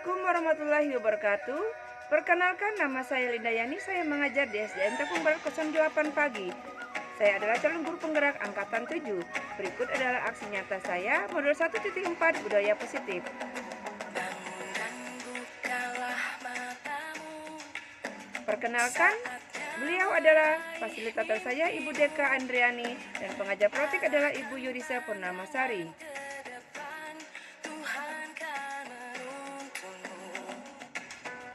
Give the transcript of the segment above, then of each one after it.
Assalamualaikum warahmatullahi wabarakatuh. Perkenalkan, nama saya Linda Yani. Saya mengajar di SDN Cakung Barat 08 pagi. Saya adalah calon guru penggerak angkatan 7. Berikut adalah aksi nyata saya, modul 1.4 budaya positif. Perkenalkan, beliau adalah fasilitator saya, Ibu Deka Andriani, dan pengajar praktik adalah Ibu Yurisa Purnamasari.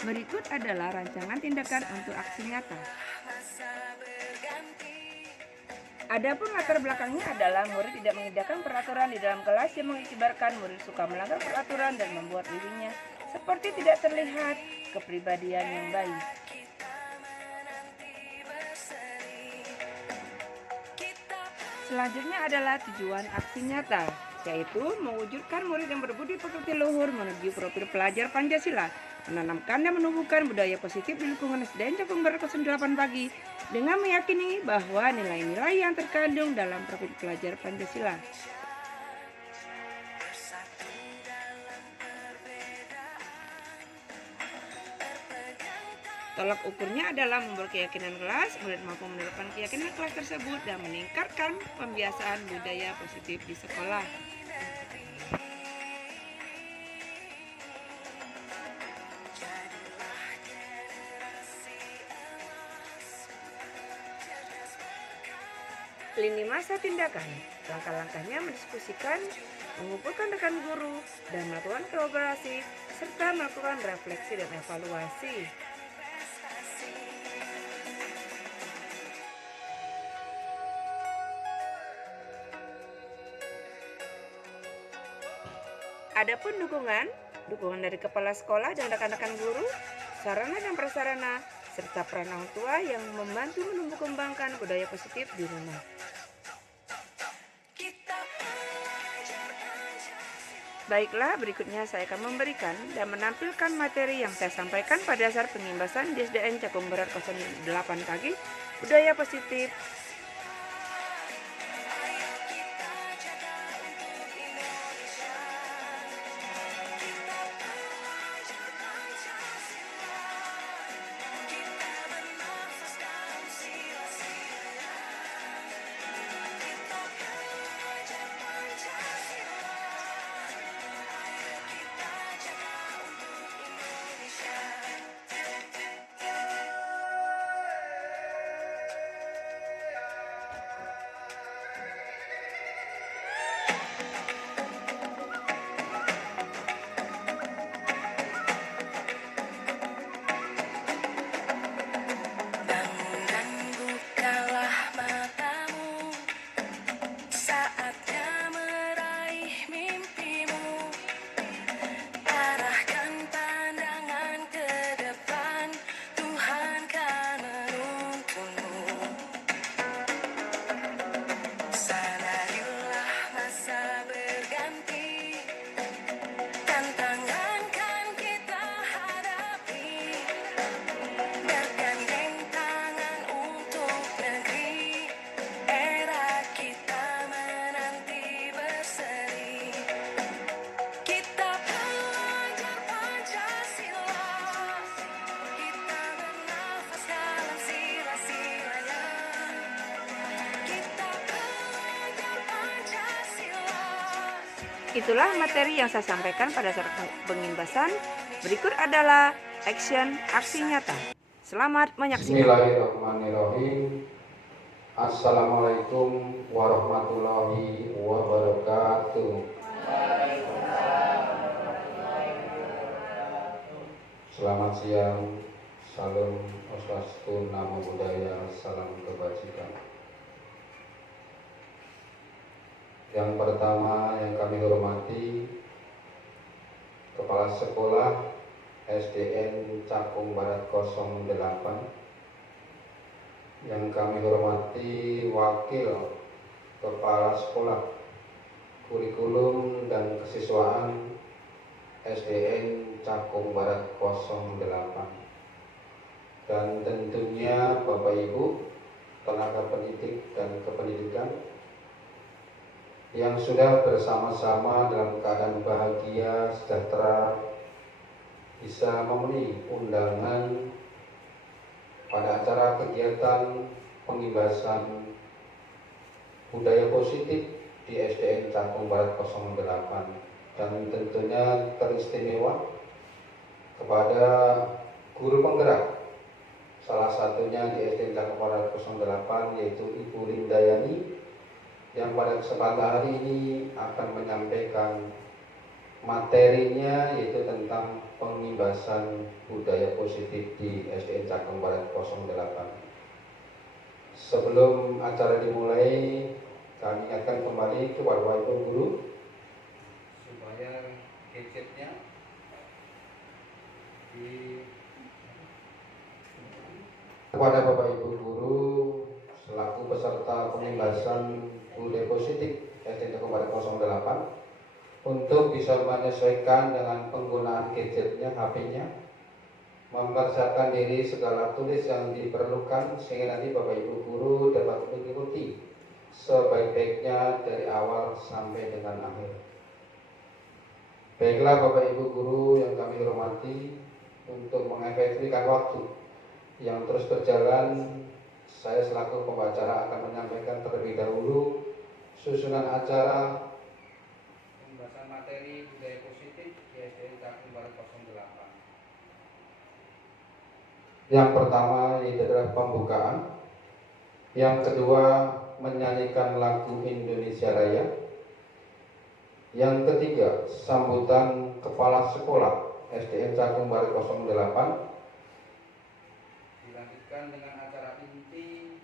Berikut adalah rancangan tindakan untuk aksi nyata. Adapun latar belakangnya adalah murid tidak mengindahkan peraturan di dalam kelas yang mengibaratkan murid suka melanggar peraturan dan membuat dirinya seperti tidak terlihat kepribadian yang baik. Selanjutnya adalah tujuan aksi nyata, yaitu mewujudkan murid yang berbudi pekerti luhur menuju profil pelajar Pancasila, menanamkan dan menumbuhkan budaya positif di lingkungan SDN Cakung Barat 08 pagi dengan meyakini bahwa nilai-nilai yang terkandung dalam profil pelajar Pancasila. Tolak ukurnya adalah membuat keyakinan kelas, murid mampu menerapkan keyakinan kelas tersebut dan meningkatkan pembiasaan budaya positif di sekolah. Lini masa tindakan, langkah-langkahnya mendiskusikan, mengumpulkan rekan guru, dan melakukan kolaborasi, serta melakukan refleksi dan evaluasi. Adapun dukungan dari kepala sekolah dan rekan-rekan guru, sarana dan prasarana, serta peran orang tua yang membantu menumbuh kembangkan budaya positif di rumah. Baiklah, berikutnya saya akan memberikan dan menampilkan materi yang saya sampaikan pada dasar pengimbasan di SDN Cakung Barat 08 pagi, budaya positif. Itulah materi yang saya sampaikan pada saat pengimbasan. Berikut adalah aksi nyata. Selamat menyaksikan. Bismillahirrahmanirrahim. Assalamualaikum warahmatullahi wabarakatuh. Selamat siang. Salam Swastiastu, Namo Buddhaya, salam kebajikan. Yang pertama yang kami hormati Kepala Sekolah SDN Cakung Barat 08, yang kami hormati Wakil Kepala Sekolah Kurikulum dan Kesiswaan SDN Cakung Barat 08, dan tentunya Bapak Ibu tenaga pendidik dan kependidikan yang sudah bersama-sama dalam keadaan bahagia, sejahtera, bisa memenuhi undangan pada acara kegiatan penggibasan budaya positif di SDN Cakung Barat 08, dan tentunya teristimewa kepada guru penggerak salah satunya di SDN Cakung Barat 08, yaitu Ibu Lindayani, yang pada kesempatan hari ini akan menyampaikan materinya, yaitu tentang penggibasan budaya positif di SDN Cakung Barat 08. Sebelum acara dimulai, kami ingatkan kembali kepada Bapak Ibu guru supaya gadgetnya kepada Bapak Ibu guru selaku peserta penggibasan budaya positif SDN Cakung Barat 08 untuk bisa menyesuaikan dengan penggunaan gadgetnya, HP-nya, mempersiapkan diri segala tulis yang diperlukan sehingga nanti Bapak Ibu guru dapat mengikuti sebaik-baiknya dari awal sampai dengan akhir. Baiklah Bapak Ibu guru yang kami hormati, untuk mengefektifkan waktu yang terus berjalan, saya selaku pembicara akan menyampaikan terlebih dahulu susunan acara pembahasan materi budaya positif di SDN Cakung Barat 08. Yang pertama yaitu adalah pembukaan, yang kedua menyanyikan lagu Indonesia Raya, yang ketiga sambutan kepala sekolah SDN Cakung Barat 08, dilanjutkan dengan acara inti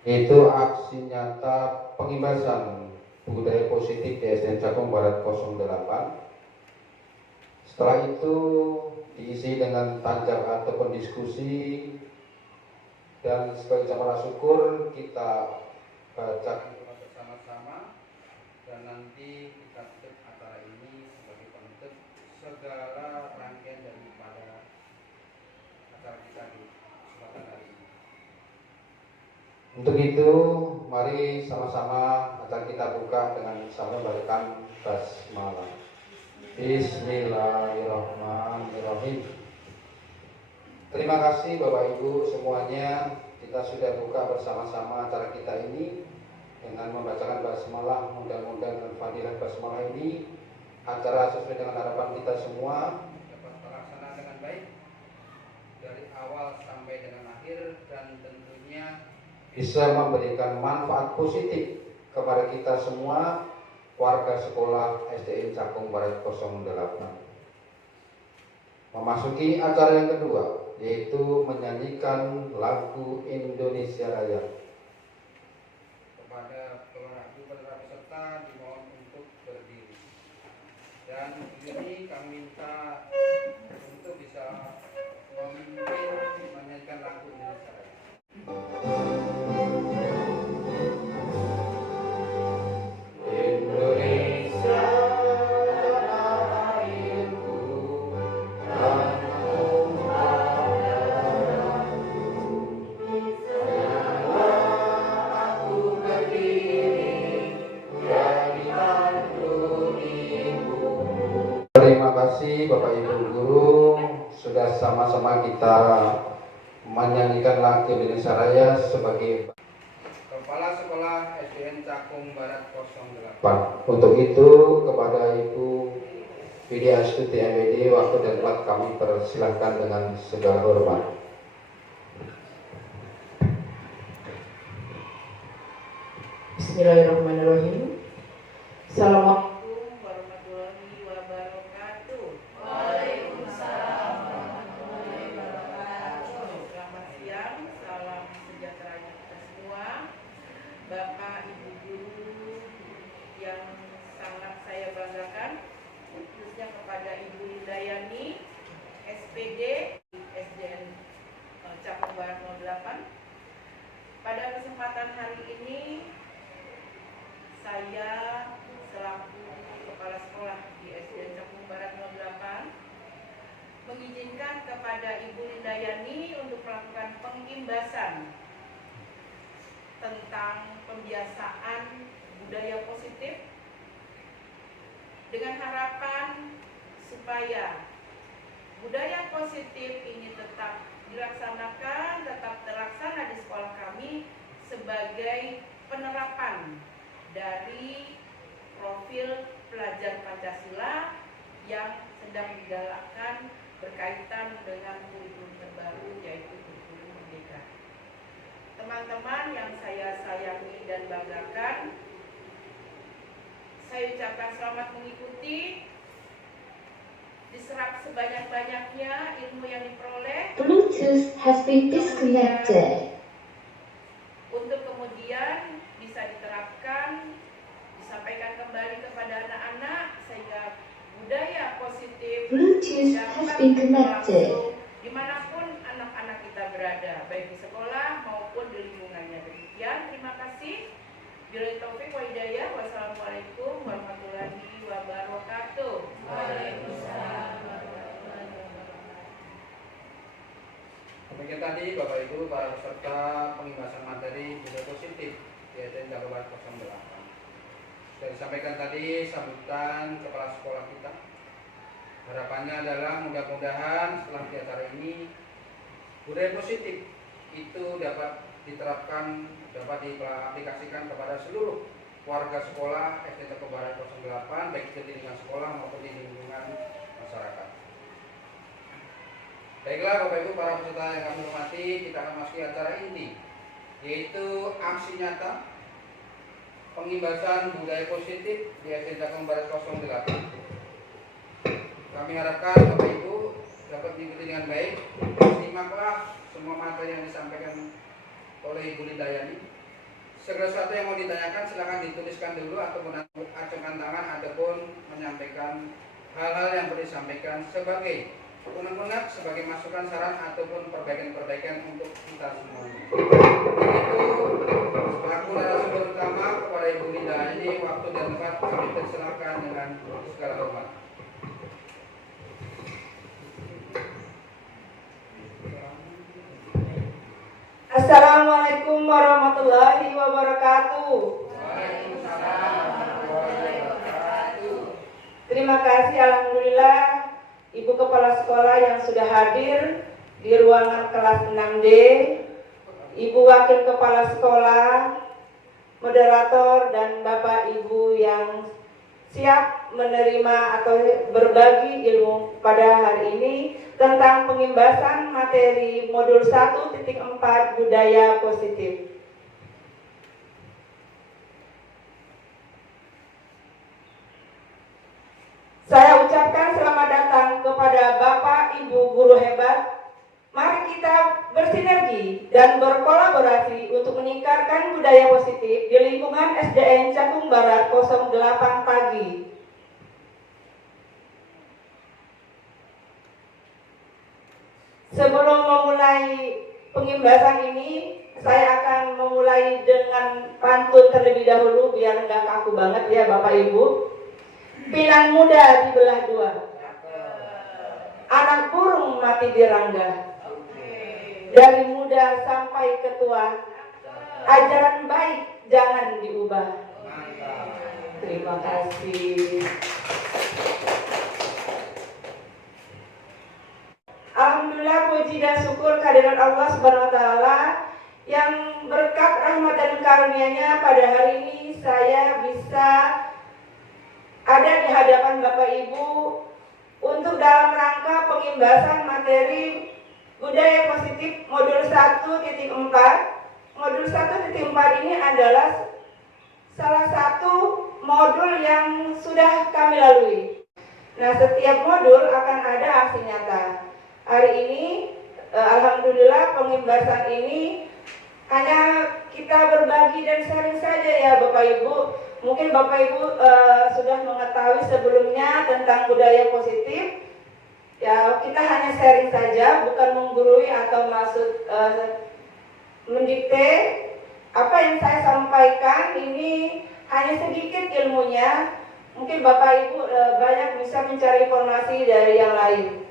yaitu aksi nyata penggibasan budaya positif di SDN Cakung Barat 08. Setelah itu diisi dengan tanjak ataupun diskusi, dan sebagai ucapan syukur kita baca bersama-sama, dan nanti kita tutup acara ini sebagai penutup segala rangkaian daripada acara kita di kesempatan hari ini. Untuk itu, mari sama-sama akan kita buka dengan sama membacakan basmalah. Bismillahirrahmanirrahim. Terima kasih Bapak Ibu semuanya, kita sudah buka bersama-sama acara kita ini dengan membacakan basmalah. Mudah-mudahan dengan fadilah basmalah ini acara sesuai dengan harapan kita semua dapat terlaksana dengan baik dari awal sampai dengan akhir, dan tentunya bisa memberikan manfaat positif kepada kita semua warga sekolah SDN Cakung Barat 08. Memasuki acara yang kedua, yaitu menyanyikan lagu Indonesia Raya. Kepada para peserta dimohon untuk berdiri. Dan ini kami minta untuk bisa memimpin menyanyikan lagu Indonesia Raya. Terima kasih Bapak Ibu guru, sudah sama-sama kita menyanyikan lagu Indonesia Raya sebagai Kepala Sekolah SDN Cakung Barat 08. Untuk itu kepada Ibu Widya Astuti MWD, waktu dan tempat kami persilahkan dengan segala hormat. Bismillahirrahmanirrahim. Assalamualaikum. Bapak Ibu guru yang sangat saya banggakan, khususnya kepada Ibu Lindayani, SPD SDN Cakung Barat 08. Pada kesempatan hari ini, saya selaku Kepala Sekolah di SDN Cakung Barat 08 mengizinkan kepada Ibu Lindayani untuk melakukan pengimbasan tentang pembiasaan budaya positif dengan harapan supaya budaya positif ini tetap dilaksanakan, tetap terlaksana di sekolah kami sebagai penerapan dari profil pelajar Pancasila yang sedang digalakkan berkaitan dengan kurikulum terbaru, yaitu kurikulum Merdeka. Teman-teman yang saya sayangi dan banggakan, saya ucapkan selamat mengikuti, diserap sebanyak-banyaknya ilmu yang diperoleh. Bluetooth has been disconnected. Untuk kemudian bisa diterapkan, disampaikan kembali kepada anak-anak sehingga budaya positif Bluetooth has been connected. dimanapun anak-anak kita berada, baik di sekolah maupun di lingkungannya. Demikian, terima kasih. Billahi taufik wa hidayah. Wassalamualaikum warahmatullahi wabarakatuh. Waalaikumsalam warahmatullahi wabarakatuh. Demikian tadi Bapak Ibu para peserta pengimbasan materi budaya positif di SDN Jagobarat 08. Sudah disampaikan tadi sambutan kepala sekolah kita. Harapannya adalah mudah-mudahan setelah di acara ini budaya positif itu dapat diterapkan, dapat diaplikasikan kepada seluruh warga sekolah SDN Jagobarat 08, baik itu di lingkungan sekolah maupun di lingkungan masyarakat. Baiklah Bapak Ibu para peserta yang kami hormati, kita akan masuki acara inti, yaitu aksi nyata pengimbasan budaya positif di SDN Jagobarat 08. Kami harapkan Bapak Ibu dapat diikuti dengan baik. Simaklah semua materi yang disampaikan oleh Ibu Lindayani. Segala sesuatu yang mau ditanyakan silakan dituliskan dulu ataupun acungkan tangan ataupun menyampaikan hal-hal yang perlu disampaikan sebagai unek-unek, sebagai masukan, saran ataupun perbaikan-perbaikan untuk kita semua. Begitu selaku narasumber utama kepada Ibu Lindayani, waktu dan tempat kami persilakan dengan segala hormat. Assalamualaikum warahmatullahi wabarakatuh. Terima kasih, alhamdulillah Ibu Kepala Sekolah yang sudah hadir di ruangan kelas 6D, Ibu Wakil Kepala Sekolah, moderator, dan Bapak Ibu yang siap menerima atau berbagi ilmu pada hari ini tentang pengimbasan materi modul 1.4 budaya positif. Saya ucapkan selamat datang kepada Bapak Ibu guru hebat. Mari kita bersinergi dan berkolaborasi untuk meningkatkan budaya positif di lingkungan SDN Cakung Barat 08 Pagi. Sebelum memulai pengimbasan ini, saya akan memulai dengan pantun terlebih dahulu biar nggak kaku banget ya Bapak Ibu. Pinang muda dibelah dua, anak burung mati dirangga. Dari muda sampai ketua, ajaran baik jangan diubah. Terima kasih. Alhamdulillah, puji dan syukur kehadirat Allah Subhanahu wa taala yang berkat rahmat dan karunia-Nya pada hari ini saya bisa ada di hadapan Bapak Ibu untuk dalam rangka pengimbasan materi budaya positif modul 1.4. Modul 1.4 ini adalah salah satu modul yang sudah kami lalui. Nah, setiap modul akan ada aksi nyata. Hari ini, alhamdulillah pengimbasan ini hanya kita berbagi dan sharing saja ya Bapak Ibu. Mungkin Bapak Ibu sudah mengetahui sebelumnya tentang budaya positif. Ya, kita hanya sharing saja, bukan menggurui atau maksud mendikte. Apa yang saya sampaikan ini hanya sedikit ilmunya. Mungkin Bapak Ibu banyak bisa mencari informasi dari yang lain.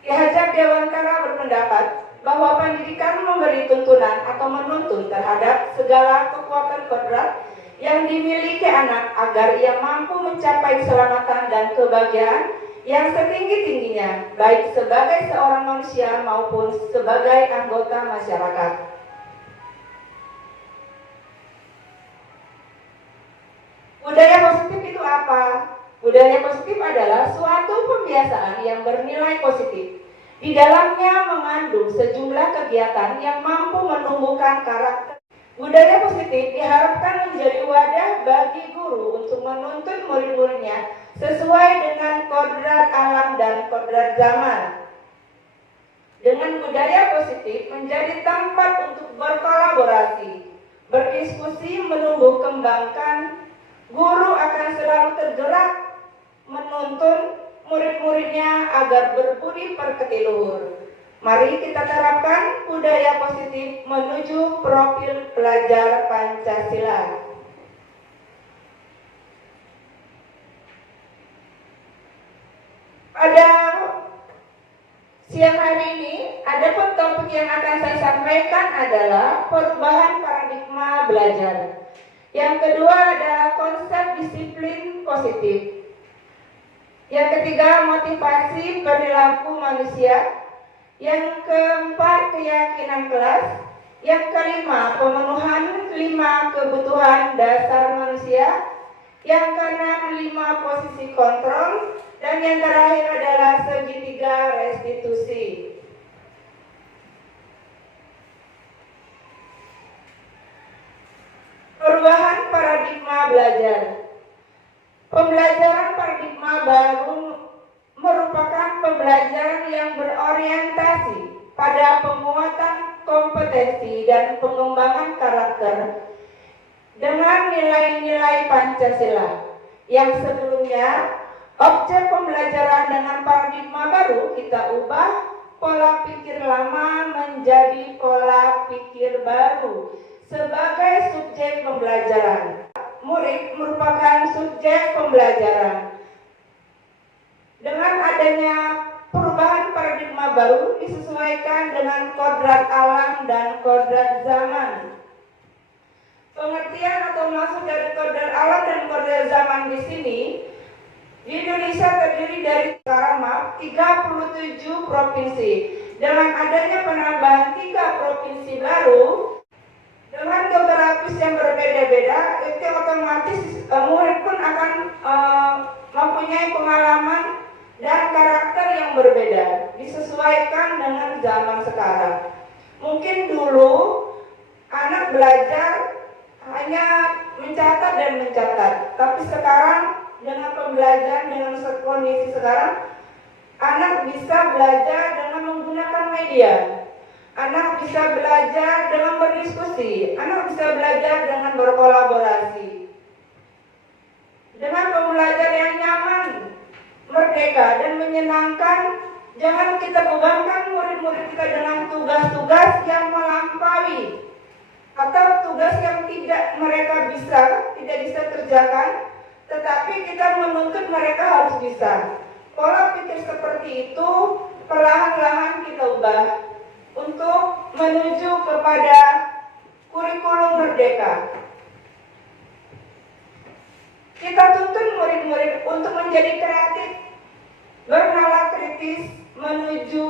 Ki Hajar Dewantara berpendapat bahwa pendidikan memberi tuntunan atau menuntun terhadap segala kekuatan kodrat yang dimiliki anak agar ia mampu mencapai keselamatan dan kebahagiaan yang setinggi-tingginya, baik sebagai seorang manusia maupun sebagai anggota masyarakat. Budaya positif itu apa? Budaya positif adalah suatu pembiasaan yang bernilai positif. Di dalamnya mengandung sejumlah kegiatan yang mampu menumbuhkan karakter. Budaya positif diharapkan menjadi wadah bagi guru untuk menuntun murid-muridnya sesuai dengan kodrat alam dan kodrat zaman. Dengan budaya positif menjadi tempat untuk berkolaborasi, berdiskusi, menumbuh kembangkan, guru akan selalu tergerak menuntun murid-muridnya agar berbudi pekerti luhur. Mari kita terapkan budaya positif menuju profil pelajar Pancasila. Pada siang hari ini, ada pun topik yang akan saya sampaikan adalah perubahan paradigma belajar. Yang kedua adalah konsep disiplin positif. Yang ketiga, motivasi perilaku manusia. Yang keempat, keyakinan kelas. Yang kelima, pemenuhan 5 kebutuhan dasar manusia. Yang keenam, 5 posisi kontrol. Dan yang terakhir adalah segitiga restitusi. Perubahan paradigma belajar. Pembelajaran paradigma baru merupakan pembelajaran yang berorientasi pada penguatan kompetensi dan pengembangan karakter dengan nilai-nilai Pancasila. Yang sebelumnya, objek pembelajaran dengan paradigma baru kita ubah pola pikir lama menjadi pola pikir baru sebagai subjek pembelajaran. Murid merupakan subjek pembelajaran. Dengan adanya perubahan paradigma baru disesuaikan dengan kodrat alam dan kodrat zaman. Pengertian atau maksud dari kodrat alam dan kodrat zaman di sini, di Indonesia terdiri dari sekarang 37 provinsi. Dengan adanya penambahan 3 provinsi baru dengan geografis yang berbeda-beda, itu otomatis murid pun akan mempunyai pengalaman dan karakter yang berbeda, disesuaikan dengan zaman sekarang. Mungkin dulu anak belajar hanya mencatat dan mencatat, tapi sekarang dengan pembelajaran dengan kondisi sekarang, anak bisa belajar dengan menggunakan media. Anak bisa belajar dengan berdiskusi, anak bisa belajar dengan berkolaborasi. Dengan pembelajaran yang nyaman, merdeka, dan menyenangkan, jangan kita bebankan murid-murid kita dengan tugas-tugas yang melampaui atau tugas yang tidak bisa kerjakan, tetapi kita menuntut mereka harus bisa. Pola pikir seperti itu perlahan-lahan kita ubah untuk menuju kepada kurikulum merdeka. Kita tuntun murid-murid untuk menjadi kreatif, bernalar kritis menuju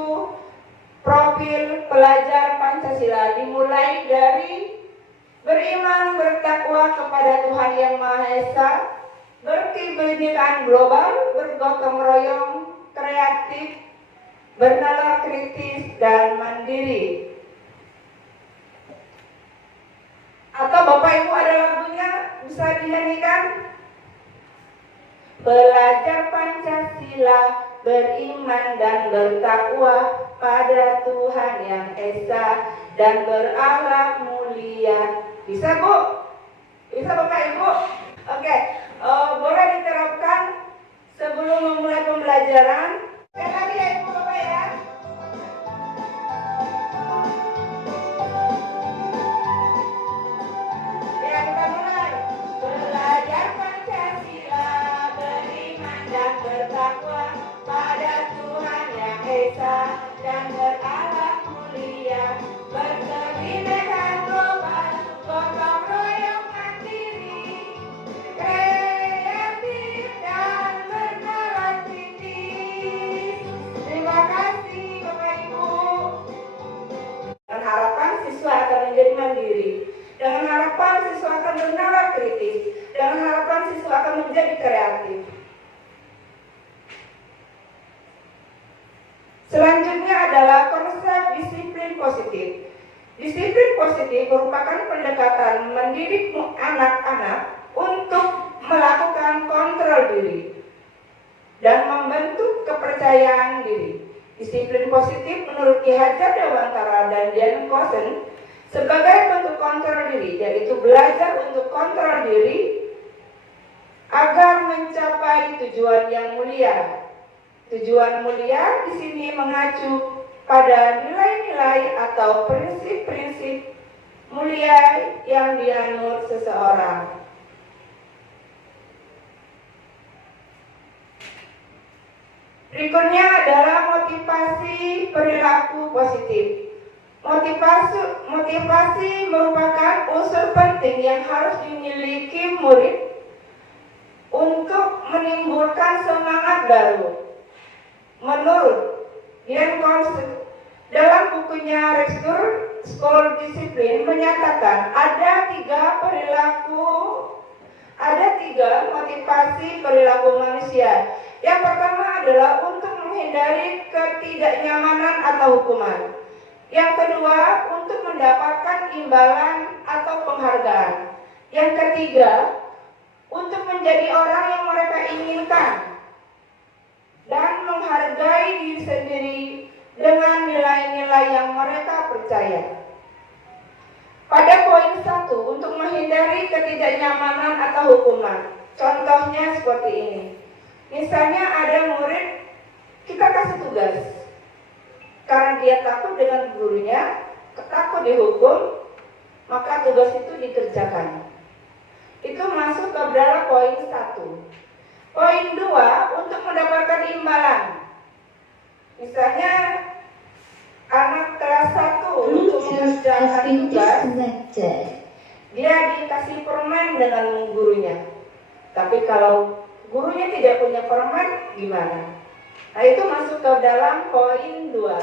profil pelajar Pancasila, dimulai dari beriman, bertakwa kepada Tuhan Yang Maha Esa, berkebinekaan global, bergotong royong, kreatif, bernalar kritis, dan mandiri. Atau Bapak Ibu ada lagunya, bisa dinyanyikan? Belajar Pancasila, beriman dan bertakwa pada Tuhan Yang Esa, dan berakhlak mulia. Bisa Bu? Bisa Bapak Ibu? Oke, boleh diterapkan sebelum memulai pembelajaran. Sekali lagi ya Ibu Bapak ya. Ya, kita mulai. Belajar Pancasila, beriman dan bertakwa pada Tuhan Yang Esa, dan berakhlak mulia, berkebinekaan global, gotong royong mandiri, menjadi kreatif. Selanjutnya adalah konsep disiplin positif. Disiplin positif merupakan pendekatan mendidik anak-anak untuk melakukan kontrol diri dan membentuk kepercayaan diri. Disiplin positif menurut Ki Hajar Dewantara dan Dian Kosen sebagai bentuk kontrol diri, yaitu belajar untuk kontrol diri agar mencapai tujuan yang mulia. Tujuan mulia di sini mengacu pada nilai-nilai atau prinsip-prinsip mulia yang dianut seseorang. Berikutnya adalah motivasi perilaku positif. Motivasi merupakan unsur penting yang harus dimiliki murid untuk menimbulkan semangat baru. Menurut Dian Kosen dalam bukunya Rekstur School Disiplin menyatakan ada tiga motivasi perilaku manusia. Yang pertama adalah untuk menghindari ketidaknyamanan atau hukuman. Yang kedua, untuk mendapatkan imbalan atau penghargaan. Yang ketiga, untuk menjadi orang yang mereka inginkan dan menghargai diri sendiri dengan nilai-nilai yang mereka percaya. Pada poin 1, untuk menghindari ketidaknyamanan atau hukuman. Contohnya seperti ini. Misalnya ada murid, kita kasih tugas. Karena dia takut dengan gurunya, takut dihukum, maka tugas itu dikerjakan. Itu masuk ke dalam poin 1. Poin 2, untuk mendapatkan imbalan. Misalnya anak kelas 1 untuk Bluetooth has mengerjakan been tugas, disconnected. dia dikasih permen dengan gurunya. Tapi kalau gurunya tidak punya permen, gimana? Nah, itu masuk ke dalam poin 2. Yang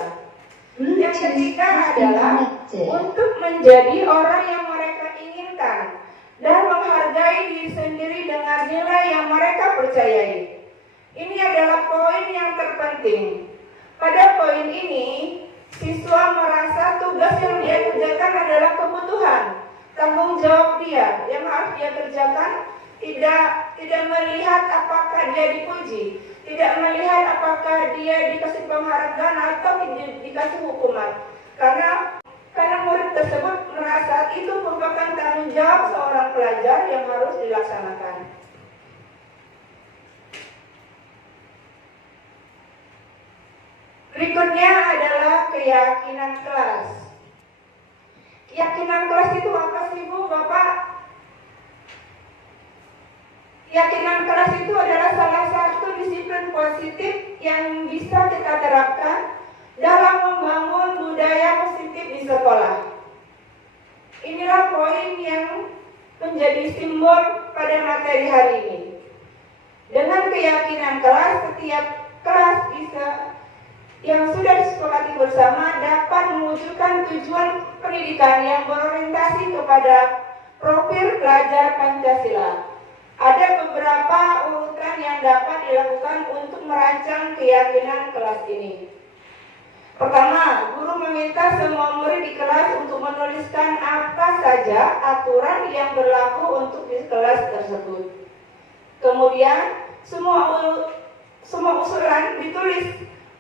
Bluetooth ketiga has been adalah connected. untuk menjadi orang yang mereka inginkan dan menghargai diri sendiri dengan nilai yang mereka percayai. Ini adalah poin yang terpenting. Pada poin ini, siswa merasa tugas yang dia kerjakan adalah kebutuhan, tanggung jawab dia yang harus dia kerjakan, tidak melihat apakah dia dipuji, tidak melihat apakah dia dikasih penghargaan atau dikasih hukuman. Karena murid tersebut merasa itu merupakan tanggung jawab seorang pelajar yang harus dilaksanakan. Berikutnya adalah keyakinan kelas. Keyakinan kelas itu apa sih, Bu, Bapak? Keyakinan kelas itu adalah salah satu disiplin positif yang bisa kita terapkan dalam membangun budaya positif di sekolah. Inilah poin yang menjadi simbol pada materi hari ini. Dengan keyakinan kelas, setiap kelas yang sudah disepakati bersama dapat mewujudkan tujuan pendidikan yang berorientasi kepada profil pelajar Pancasila. Ada beberapa urutan yang dapat dilakukan untuk merancang keyakinan kelas ini. Pertama, guru meminta semua murid di kelas untuk menuliskan apa saja aturan yang berlaku untuk di kelas tersebut. Kemudian, semua usulan ditulis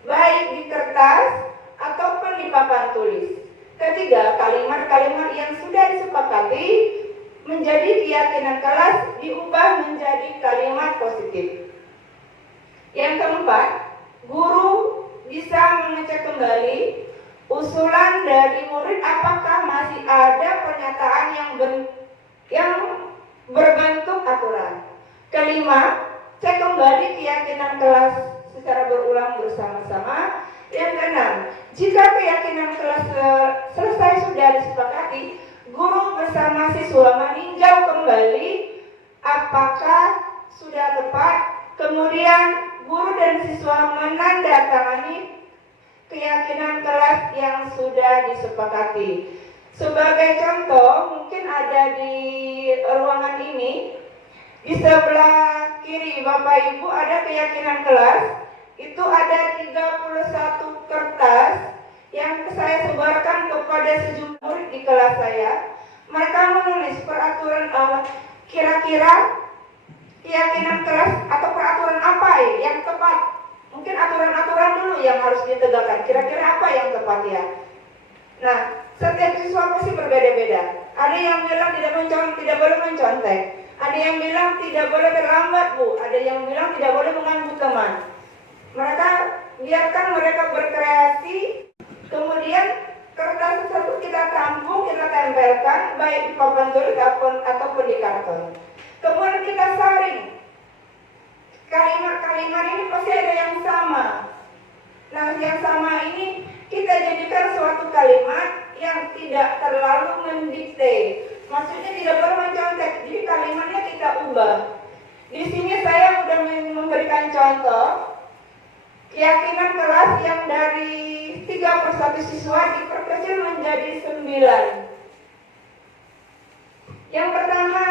baik di kertas ataupun di papan tulis. Ketiga, kalimat-kalimat yang sudah disepakati menjadi keyakinan kelas diubah menjadi kalimat positif. Yang keempat, guru bisa mengecek kembali usulan dari murid apakah masih ada pernyataan yang berbentuk aturan. Kelima, cek kembali keyakinan kelas secara berulang bersama-sama. Yang keenam, jika keyakinan kelas selesai sudah disepakati, guru bersama siswa meninjau kembali apakah sudah tepat. Kemudian guru dan siswa menandatangani keyakinan kelas yang sudah disepakati. Sebagai contoh, mungkin ada di ruangan ini, di sebelah kiri Bapak Ibu ada keyakinan kelas. Itu ada 31 kertas yang saya sebarkan kepada sejumlah murid di kelas saya. Mereka menulis peraturan kira-kira keyakinan kelas atau peraturan apa yang tepat. Mungkin aturan-aturan dulu yang harus ditegakkan. Kira-kira apa yang tepat ya. Nah, setiap siswa pasti berbeda-beda. Ada yang bilang tidak boleh mencontek. Ada yang bilang tidak boleh terlambat Bu. Ada yang bilang tidak boleh mengganggu teman. Mereka biarkan mereka berkreasi. Kemudian kertas tersebut kita tampung, kita tempelkan baik di papan tulis ataupun di karton. Kemudian kita saring. Kalimat-kalimat ini pasti ada yang sama. Nah, yang sama ini kita jadikan suatu kalimat yang tidak terlalu mendikte. Maksudnya tidak boleh mencontek. Jadi kalimatnya kita ubah. Di sini saya sudah memberikan contoh keyakinan kelas yang dari 3/1 siswa diperkecil menjadi 9. Yang pertama,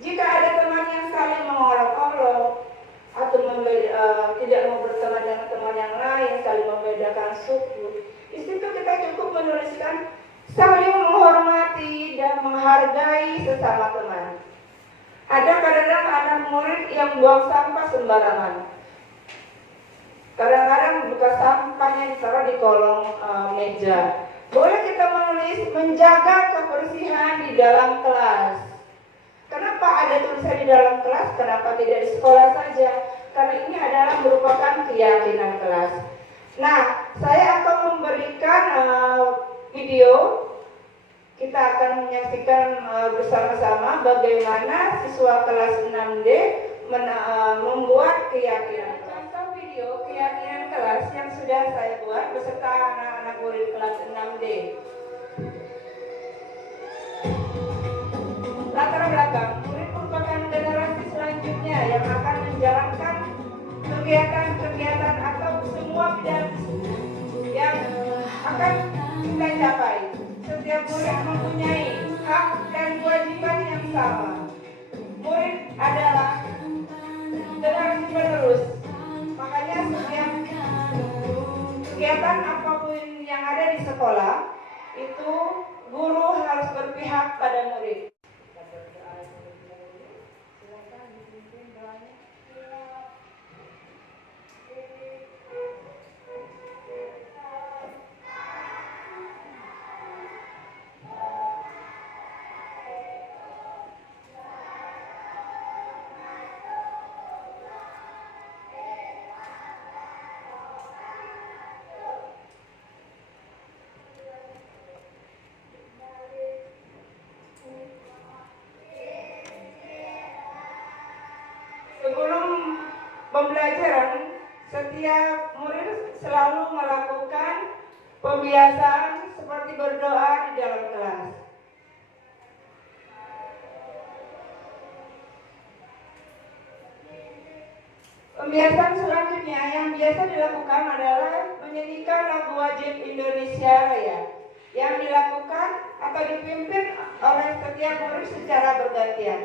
jika ada teman yang saling mengolok-olok atau tidak mau berteman dengan teman yang lain, saling membedakan suku, di situ kita cukup menuliskan saling menghormati dan menghargai sesama teman. Ada kadang-kadang anak murid yang buang sampah sembarangan. Kadang-kadang buka sampahnya ditaruh di kolong meja. Boleh kita menulis menjaga kebersihan di dalam kelas. Kenapa ada tulisan di dalam kelas? Kenapa tidak di sekolah saja? Karena ini adalah merupakan keyakinan kelas. Nah, saya akan memberikan video. Kita akan menyaksikan bersama-sama bagaimana siswa kelas 6D membuat keyakinan. Contoh video keyakinan kelas yang sudah saya buat beserta anak-anak murid kelas 6D. Latar belakang, murid merupakan generasi selanjutnya yang akan menjalankan kegiatan-kegiatan atau semua bidang yang akan kita capai. Setiap murid mempunyai hak dan kewajiban yang sama. Murid adalah generasi penerus. Makanya setiap kegiatan apapun yang ada di sekolah itu guru harus berpihak pada murid. Sebelum pembelajaran, setiap murid selalu melakukan pembiasaan seperti berdoa di dalam kelas. Pembiasaan selanjutnya yang biasa dilakukan adalah menyanyikan lagu wajib Indonesia Raya yang dilakukan atau dipimpin oleh setiap murid secara bergantian.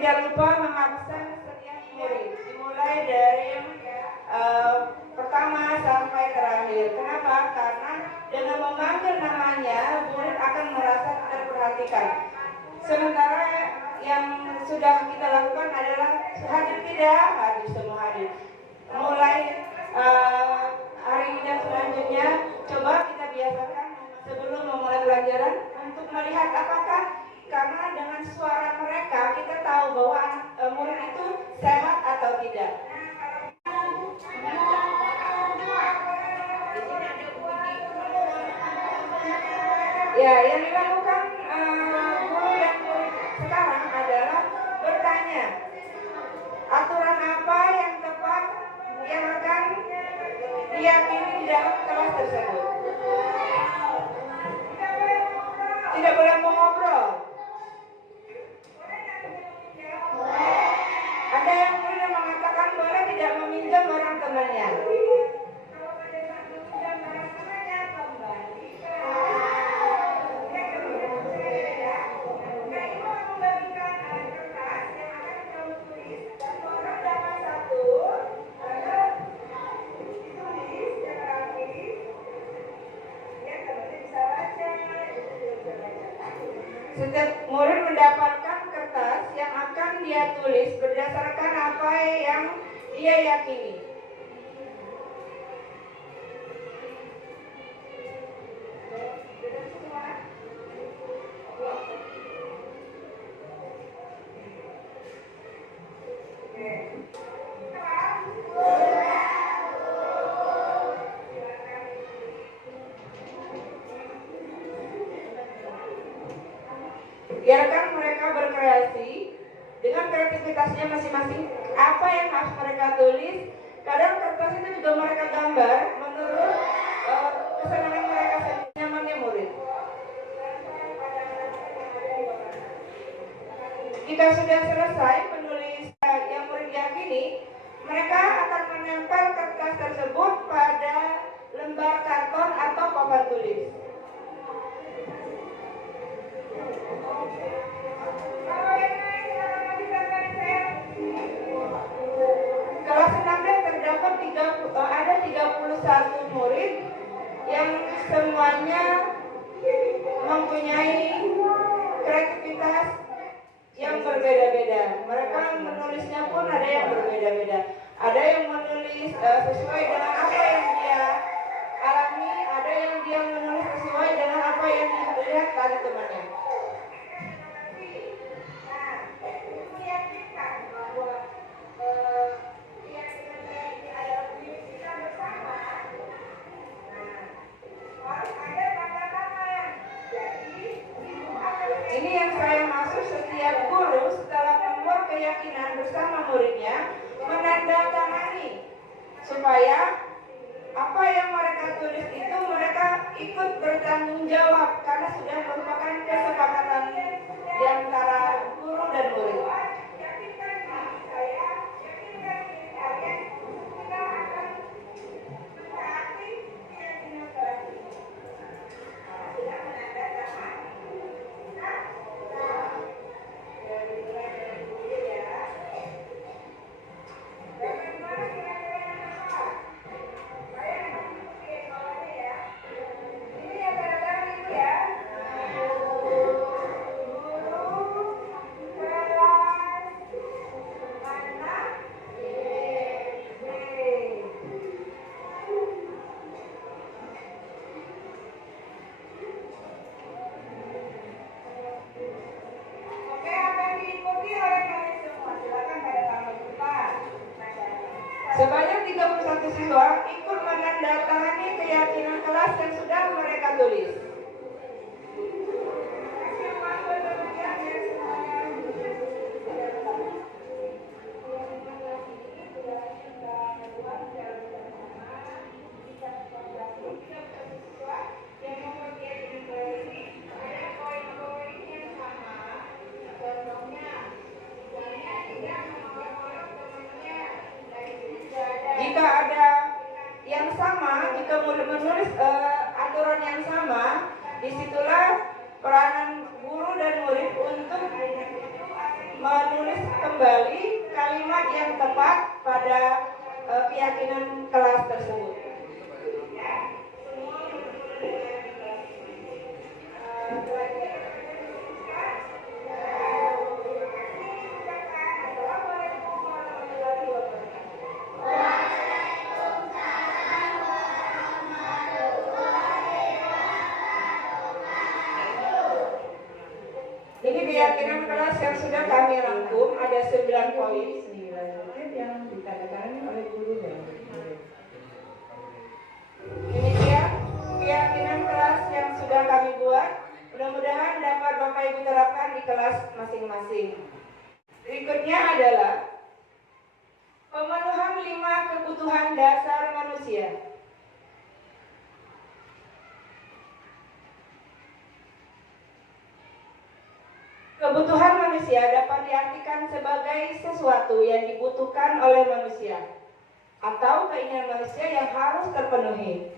Tidak lupa mengabsen setiap murid, dimulai dari yang pertama sampai terakhir. Kenapa? Karena dengan memanggil namanya, murid akan merasa terperhatikan. Sementara yang sudah kita lakukan adalah hadir tidak, hadir semua hadir. Mulai hari ini dan selanjutnya, coba kita biasakan sebelum memulai pelajaran untuk melihat apakah karena Ya, yang dilakukan guru dan murid sekarang adalah bertanya, aturan apa yang tepat yang akan diyakini di dalam kelas tersebut. Tidak boleh mengobrol. Ada yang kemudian mengatakan boleh tidak meminjam barang temannya. Setiap murid mendapatkan kertas yang akan dia tulis berdasarkan apa yang dia yakini. Biarkan mereka berkreasi dengan kreativitasnya masing-masing. Apa yang harus mereka tulis, kadang kertas itu juga mereka gambar menurut kesenangan mereka sendiri, nyamannya murid. Jika sudah selesai menulis yang murid yakini, mereka akan menempel kertas tersebut pada lembar karton atau papan tulis. Kelas 6 terdapat ada 31 murid yang semuanya mempunyai kreativitas yang berbeda-beda. Mereka menulisnya pun ada yang berbeda-beda. Ada yang menulis sesuai dengan apa yang dia alami, ada yang dia menulis sesuai dengan apa yang dilihat dari temannya. Ini yang saya maksud, setiap guru setelah membuat keyakinan bersama muridnya menandatangani supaya apa yang mereka tulis itu mereka ikut bertanggung jawab karena sudah merupakan kesepakatan di antara guru dan murid. Sebanyak 31 siswa ikut menandatangani keyakinan kelas yang sudah mereka tulis. Jika ada yang sama, jika menulis aturan yang sama, disitulah peranan guru dan murid untuk menulis kembali kalimat yang tepat pada keyakinan kelas tersebut. Ini keyakinan kelas yang sudah kami rangkum, ada 9 poin yang ditandatangani oleh guru dan murid. Demikian keyakinan kelas yang sudah telah kami buat. Mudah-mudahan dapat Bapak Ibu terapkan di kelas masing-masing. Berikutnya adalah pemenuhan 5 kebutuhan dasar manusia. Kebutuhan manusia dapat diartikan sebagai sesuatu yang dibutuhkan oleh manusia atau keinginan manusia yang harus terpenuhi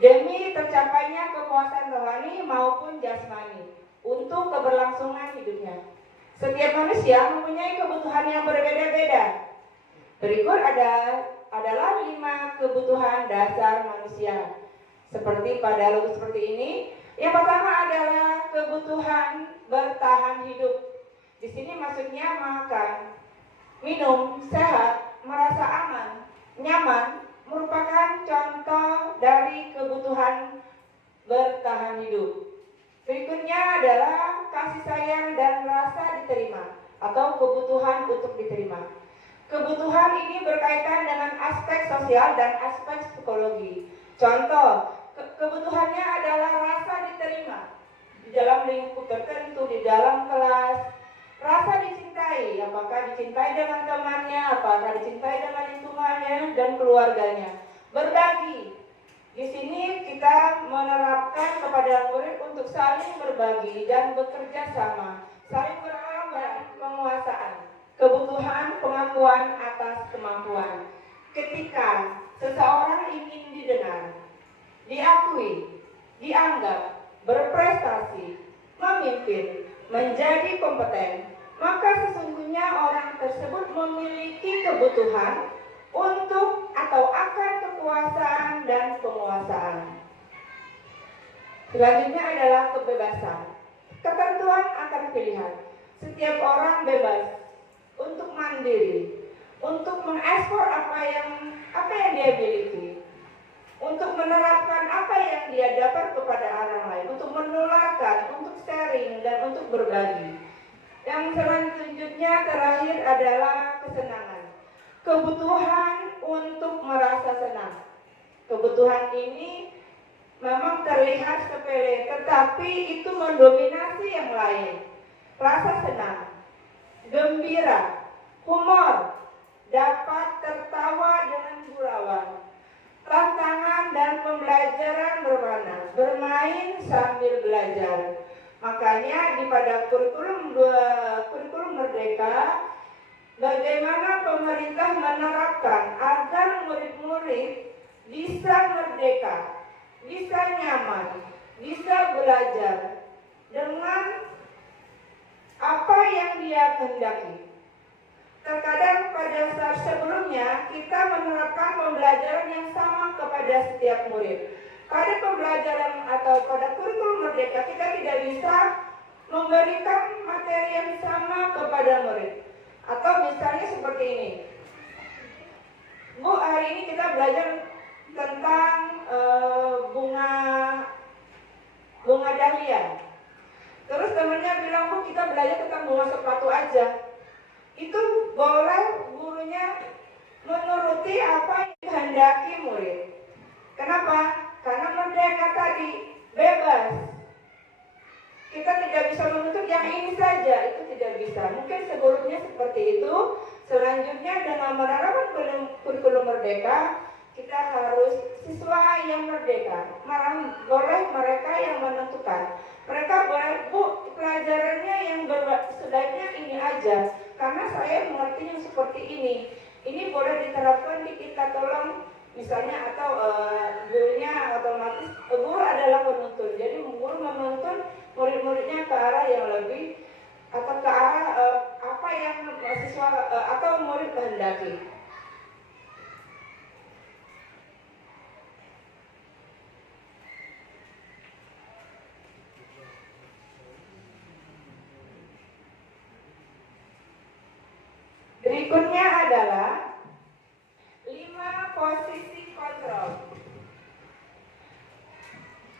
demi tercapainya kepuasan rohani maupun jasmani untuk keberlangsungan hidupnya. Setiap manusia mempunyai kebutuhan yang berbeda-beda. Berikut adalah 5 kebutuhan dasar manusia. Seperti pada logo seperti ini. Yang pertama adalah kebutuhan bertahan hidup. Di sini maksudnya makan, minum, sehat, merasa aman, nyaman, merupakan contoh dari kebutuhan bertahan hidup. Berikutnya adalah kasih sayang dan rasa diterima atau kebutuhan untuk diterima. Kebutuhan ini berkaitan dengan aspek sosial dan aspek psikologi. Contoh, kebutuhannya adalah rasa diterima di dalam lingkup tertentu, di dalam kelas, rasa dicintai, apakah dicintai dengan temannya, apakah dicintai dengan lingkungannya dan keluarganya. Berbagi. Di sini kita menerapkan kepada murid untuk saling berbagi dan bekerja sama, saling berawal dan penguasaan. Kebutuhan pengakuan atas kemampuan. Ketika seseorang ingin didengar, diakui, dianggap, berprestasi, memimpin, menjadi kompeten, maka sesungguhnya orang tersebut memiliki kebutuhan untuk atau akan kekuasaan dan penguasaan. Selanjutnya adalah kebebasan. Ketentuan akan pilihan. Setiap orang bebas untuk mandiri, untuk mengekspor apa yang dia miliki, untuk menerapkan apa yang dia dapat kepada orang lain, untuk menularkan, untuk sharing, dan untuk berbagi. Yang selanjutnya terakhir adalah kesenangan. Kebutuhan untuk merasa senang. Kebutuhan ini memang terlihat sepele, tetapi itu mendominasi yang lain. Rasa senang, gembira, humor, dapat tertawa dengan gurauan, tantangan dan pembelajaran bermakna, bermain sambil belajar. Makanya di pada kurikulum Merdeka, bagaimana pemerintah menerapkan agar murid-murid bisa merdeka, bisa nyaman, bisa belajar dengan apa yang dia kehendaki. Terkadang pada saat sebelumnya kita menerapkan pembelajaran yang sama kepada setiap murid. Pada pembelajaran atau pada kurikulum Merdeka kita tidak bisa memberikan materi yang sama kepada murid. Atau misalnya seperti ini. Bu, hari ini kita belajar tentang bunga dahlia. Terus temannya bilang, Bu, kita belajar tentang bunga sepatu aja. Itu boleh gurunya menuruti apa yang dikehendaki murid. Kenapa? Karena merdeka tadi, bebas. Kita tidak bisa menuntut yang ini saja, itu tidak bisa. Mungkin sebelumnya seperti itu. Selanjutnya dengan menerapkan kurikulum Merdeka, kita harus siswa yang merdeka. Boleh mereka yang menentukan. Mereka boleh, Bu, pelajarannya yang sebaiknya ini aja, karena saya mengertinya seperti ini. Ini boleh diterapkan di kita, tolong misalnya, atau gurunya otomatis, guru adalah penuntun. Jadi guru menuntun murid-muridnya ke arah yang lebih, atau ke arah apa yang siswa atau murid kehendaki. Berikutnya adalah 5 posisi kontrol.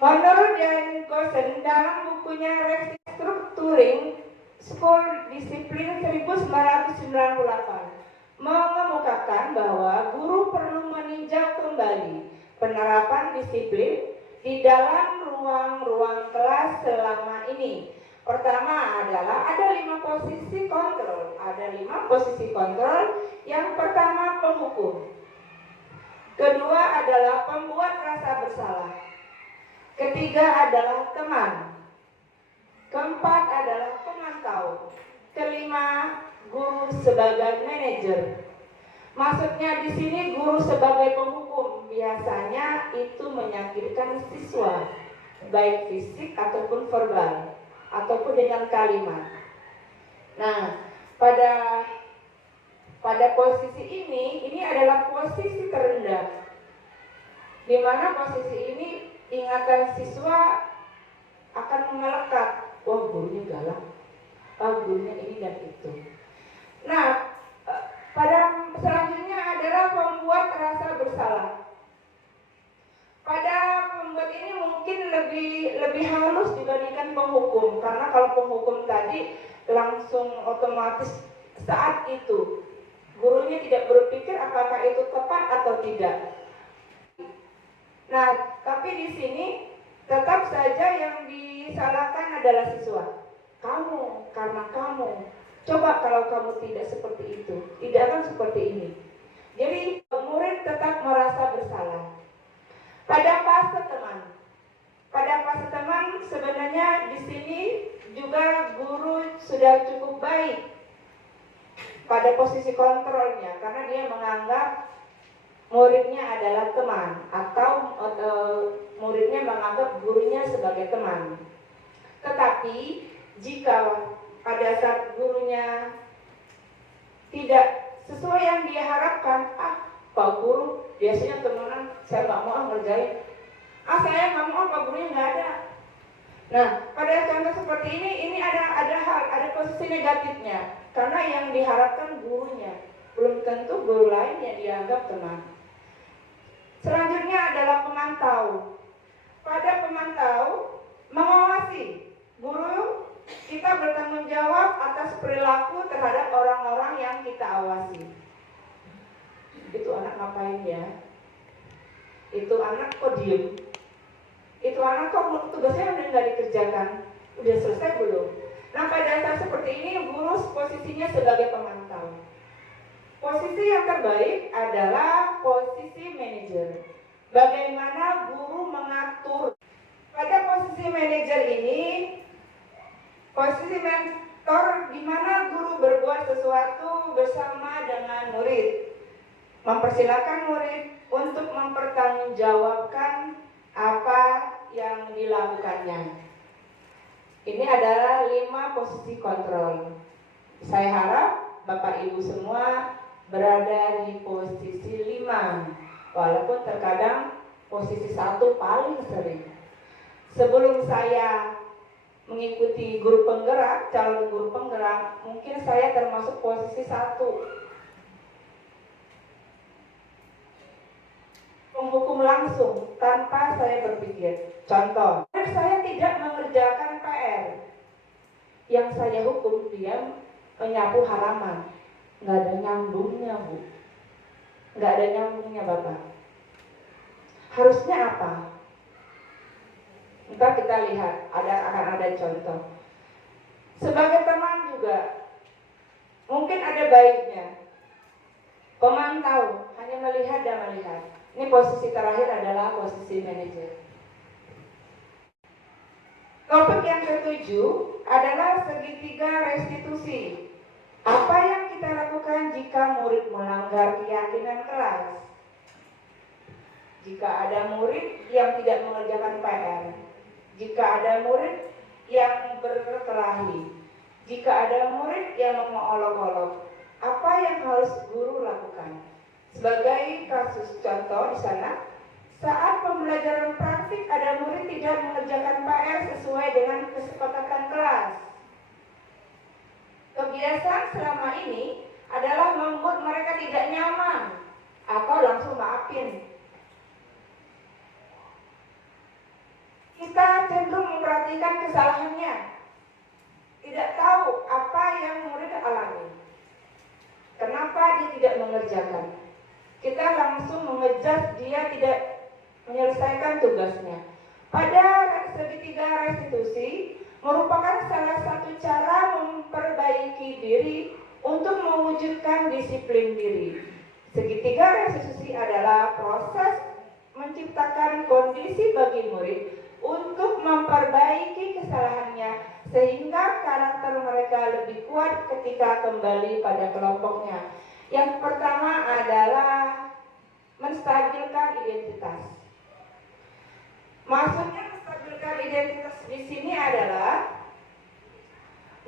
Menurut Dan Gosen dalam bukunya Restructuring School Discipline 1998 mengemukakan bahwa guru perlu meninjau kembali penerapan disiplin di dalam ruang kelas selama ini. Pertama adalah ada 5 posisi kontrol. Ada 5 posisi kontrol. Yang pertama penghukum. Kedua adalah pembuat rasa bersalah. Ketiga adalah teman. Keempat adalah pemantau. Kelima, guru sebagai manajer. Maksudnya di sini guru sebagai penghukum biasanya itu menyakitkan siswa, baik fisik ataupun verbal, ataupun dengan kalimat. Nah, pada posisi ini adalah posisi terendah, di mana posisi ini ingatan siswa akan melekat. Wah, gurunya galak, gurunya ini dan itu. Nah, pada selanjutnya adalah pembuat rasa bersalah. Pada pembuat ini mungkin lebih halus dibandingkan penghukum, karena kalau penghukum tadi langsung otomatis saat itu gurunya tidak berpikir apakah itu tepat atau tidak. Nah, tapi di sini tetap saja yang disalahkan adalah siswa. Kamu, karena kamu. Coba kalau kamu tidak seperti itu, tidak akan seperti ini. Jadi murid tetap merasa bersalah. Pada fase teman sebenarnya di sini juga guru sudah cukup baik pada posisi kontrolnya, karena dia menganggap muridnya adalah teman, atau muridnya menganggap gurunya sebagai teman. Tetapi jika pada saat gurunya tidak sesuai yang dia harapkan, Pak Guru biasanya temenan, saya nggak mau ngerjain. Saya nggak mau, Pak Gurunya nggak ada. Nah, pada contoh seperti ini ada posisi negatifnya, karena yang diharapkan gurunya, belum tentu guru lain yang dianggap teman. Selanjutnya adalah pemantau. Pada pemantau, mengawasi guru. Kita bertanggung jawab atas perilaku terhadap orang-orang yang kita awasi. Itu anak ngapain ya? Itu anak kok diem? Itu anak kok tugasnya udah nggak dikerjakan? Udah selesai belum? Nah, pada saat seperti ini guru posisinya sebagai pemantau. Posisi yang terbaik adalah posisi manajer. Bagaimana guru mengatur? Pada posisi manajer ini, posisi mentor di mana guru berbuat sesuatu bersama dengan murid. Mempersilakan murid untuk mempertanggungjawabkan apa yang dilakukannya. Ini adalah 5 posisi kontrol. Saya harap Bapak Ibu semua berada di posisi 5, walaupun terkadang posisi 1 paling sering. Sebelum saya mengikuti guru penggerak, calon guru penggerak, mungkin saya termasuk posisi 1. Menghukum langsung tanpa saya berpikir. Contoh, saya tidak mengerjakan PR. Yang saya hukum dia menyapu halaman. Nggak ada nyambungnya, Bu. Nggak ada nyambungnya, Bapak. Harusnya apa? Ntar kita lihat, akan ada contoh. Sebagai teman juga, mungkin ada baiknya. Pemantau, hanya melihat dan melihat. Ini posisi terakhir adalah posisi manajer. Topik yang ke-7 adalah segitiga restitusi. Apa yang kita lakukan jika murid melanggar keyakinan kelas? Jika ada murid yang tidak mengerjakan PR, jika ada murid yang berkelahi, jika ada murid yang mengolok-olok, apa yang harus guru lakukan? Sebagai kasus contoh di sana, saat pembelajaran praktik ada murid tidak mengerjakan PR sesuai dengan kesepakatan kelas. Kebiasaan selama ini adalah membuat mereka tidak nyaman atau langsung maafin. Kita cenderung memperhatikan kesalahannya, tidak tahu apa yang murid alami. Kenapa dia tidak mengerjakan? Kita langsung mengejas dia tidak menyelesaikan tugasnya. Pada segi restitusi merupakan salah satu cara memperbaiki diri untuk mewujudkan disiplin diri. Segitiga restitusi adalah proses menciptakan kondisi bagi murid untuk memperbaiki kesalahannya sehingga karakter mereka lebih kuat ketika kembali pada kelompoknya. Yang pertama adalah menstabilkan identitas. Maksudnya menstabilkan identitas di sini adalah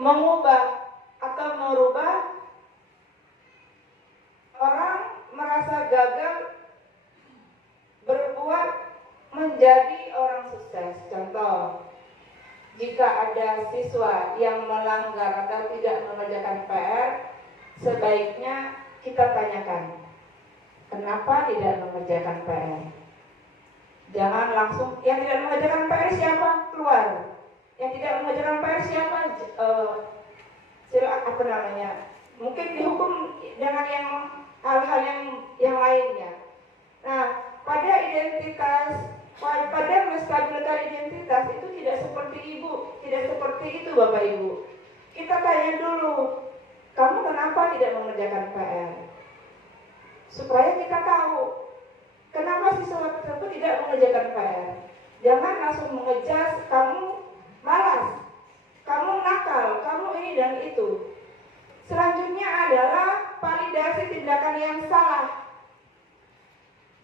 mengubah atau merubah orang merasa gagal berbuat menjadi orang sukses. Contoh, jika ada siswa yang melanggar atau tidak mengerjakan PR, sebaiknya kita tanyakan, kenapa tidak mengerjakan PR? Jangan langsung, yang tidak mengerjakan PR siapa? Keluar. Yang tidak mengerjakan PR siapa? Mungkin dihukum dengan yang hal-hal yang lainnya. Nah, pada menstabilkan identitas itu tidak seperti itu Bapak Ibu. Kita tanya dulu, kamu kenapa tidak mengerjakan PR? Supaya kita tahu kenapa siswa tersebut tidak mengerjakan PR. Jangan langsung mengejas, kamu malas, kamu nakal, kamu ini dan itu. Selanjutnya adalah validasi tindakan yang salah.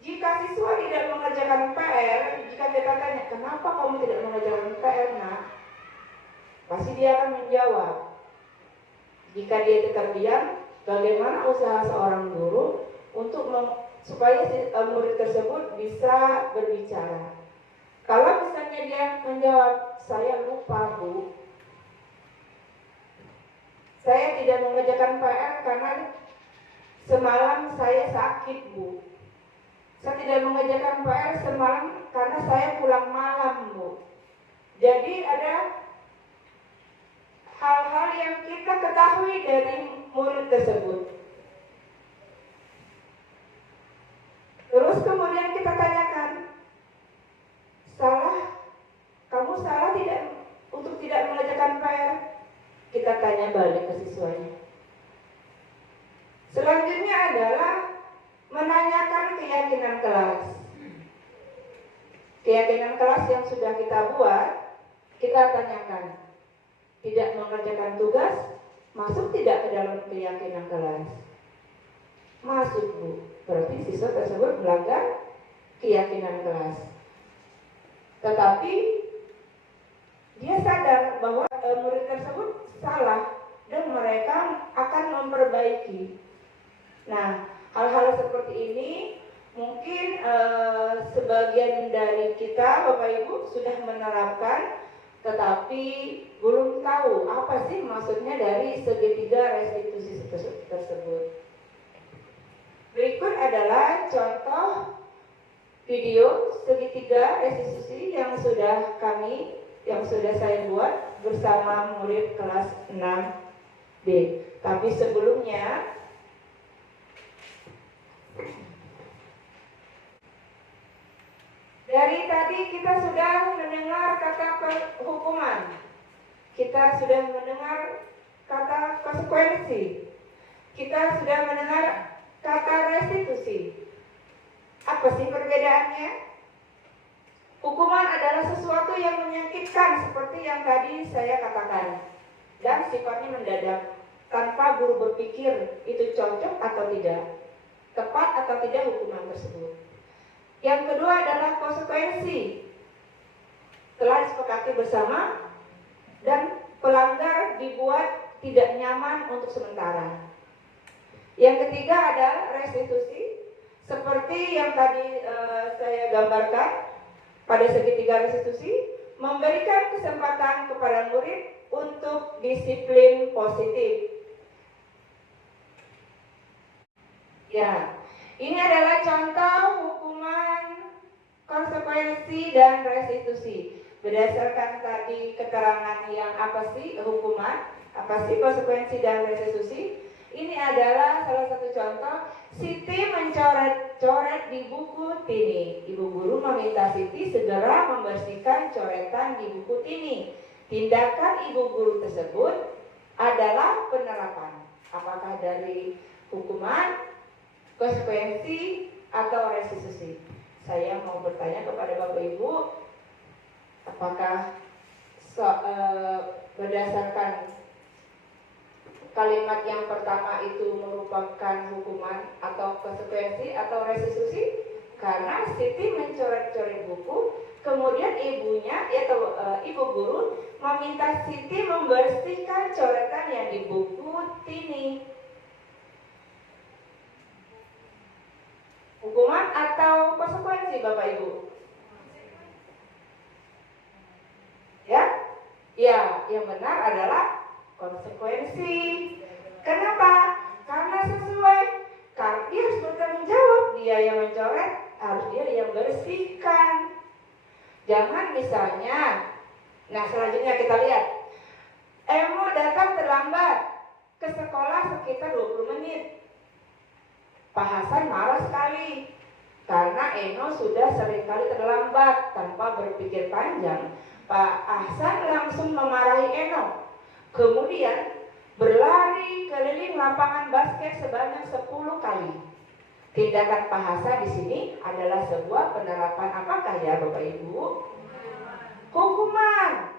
Jika siswa tidak mengerjakan PR, jika kita tanya, kenapa kamu tidak mengerjakan PR, nak? Pasti dia akan menjawab. Jika dia tetap diam, bagaimana usaha seorang guru untuk supaya murid tersebut bisa berbicara? Kalau misalnya dia menjawab, saya lupa Bu, saya tidak mengerjakan PR karena semalam saya sakit Bu, saya tidak mengerjakan PR semalam karena saya pulang malam Bu. Jadi ada hal-hal yang kita ketahui dari murid tersebut. Terus kemudian kita tanyakan, kamu salah tidak untuk tidak mengerjakan PR? Kita tanya balik ke siswanya. Selanjutnya adalah menanyakan keyakinan kelas. Keyakinan kelas yang sudah kita buat, kita tanyakan. Tidak mengerjakan tugas, masuk tidak ke dalam keyakinan kelas? Masuk Bu. Berarti siswa tersebut melanggar keyakinan kelas. Tetapi dia sadar bahwa murid tersebut salah dan mereka akan memperbaiki. Nah, hal-hal seperti ini mungkin sebagian dari kita Bapak Ibu sudah menerapkan, tetapi belum tahu apa sih maksudnya dari segitiga restitusi tersebut. Berikut adalah contoh video segitiga restitusi yang sudah saya buat bersama murid kelas 6B. Tapi sebelumnya dari tadi kita sudah mendengar kata hukuman, kita sudah mendengar kata konsekuensi, kita sudah mendengar kata restitusi. Apa sih perbedaannya? Hukuman adalah sesuatu yang menyakitkan seperti yang tadi saya katakan, dan sifatnya mendadak tanpa guru berpikir itu cocok atau tidak, tepat atau tidak hukuman tersebut. Yang kedua adalah konsekuensi, telah disepakati bersama dan pelanggar dibuat tidak nyaman untuk sementara. Yang ketiga adalah restitusi, seperti yang tadi saya gambarkan pada segitiga restitusi, memberikan kesempatan kepada murid untuk disiplin positif. Ya, ini adalah contoh hukuman, konsekuensi, dan restitusi. Berdasarkan tadi keterangan yang apa sih hukuman, apa sih konsekuensi dan restitusi, Ini adalah salah satu contoh. Siti mencoret-coret di buku Tini. Ibu guru meminta Siti segera membersihkan coretan di buku Tini. Tindakan ibu guru tersebut adalah penerapan. Apakah dari hukuman, konsekuensi, atau restitusi? Saya mau bertanya kepada Bapak Ibu, apakah berdasarkan kalimat yang pertama itu merupakan hukuman atau konsekuensi atau restitusi? Karena Siti mencoret-coret buku, kemudian ibunya atau ibu guru meminta Siti membersihkan coretan yang di buku Tini. Hukuman atau konsekuensi, Bapak Ibu? Ya? Ya, yang benar adalah konsekuensi. Kenapa? Karena sesuai. Karena dia harus bertanggung jawab. Dia yang mencoret, harus dia yang bersihkan. Jangan misalnya, nah selanjutnya kita lihat, Emo datang terlambat ke sekolah sekitar 20 menit. Pak Hasan marah sekali karena Eno sudah seringkali terlambat. Tanpa berpikir panjang, Pak Hasan langsung memarahi Eno. Kemudian berlari keliling lapangan basket sebanyak 10 kali. Tindakan Pak Hasan di sini adalah sebuah penerapan apakah ya Bapak Ibu? Hukuman.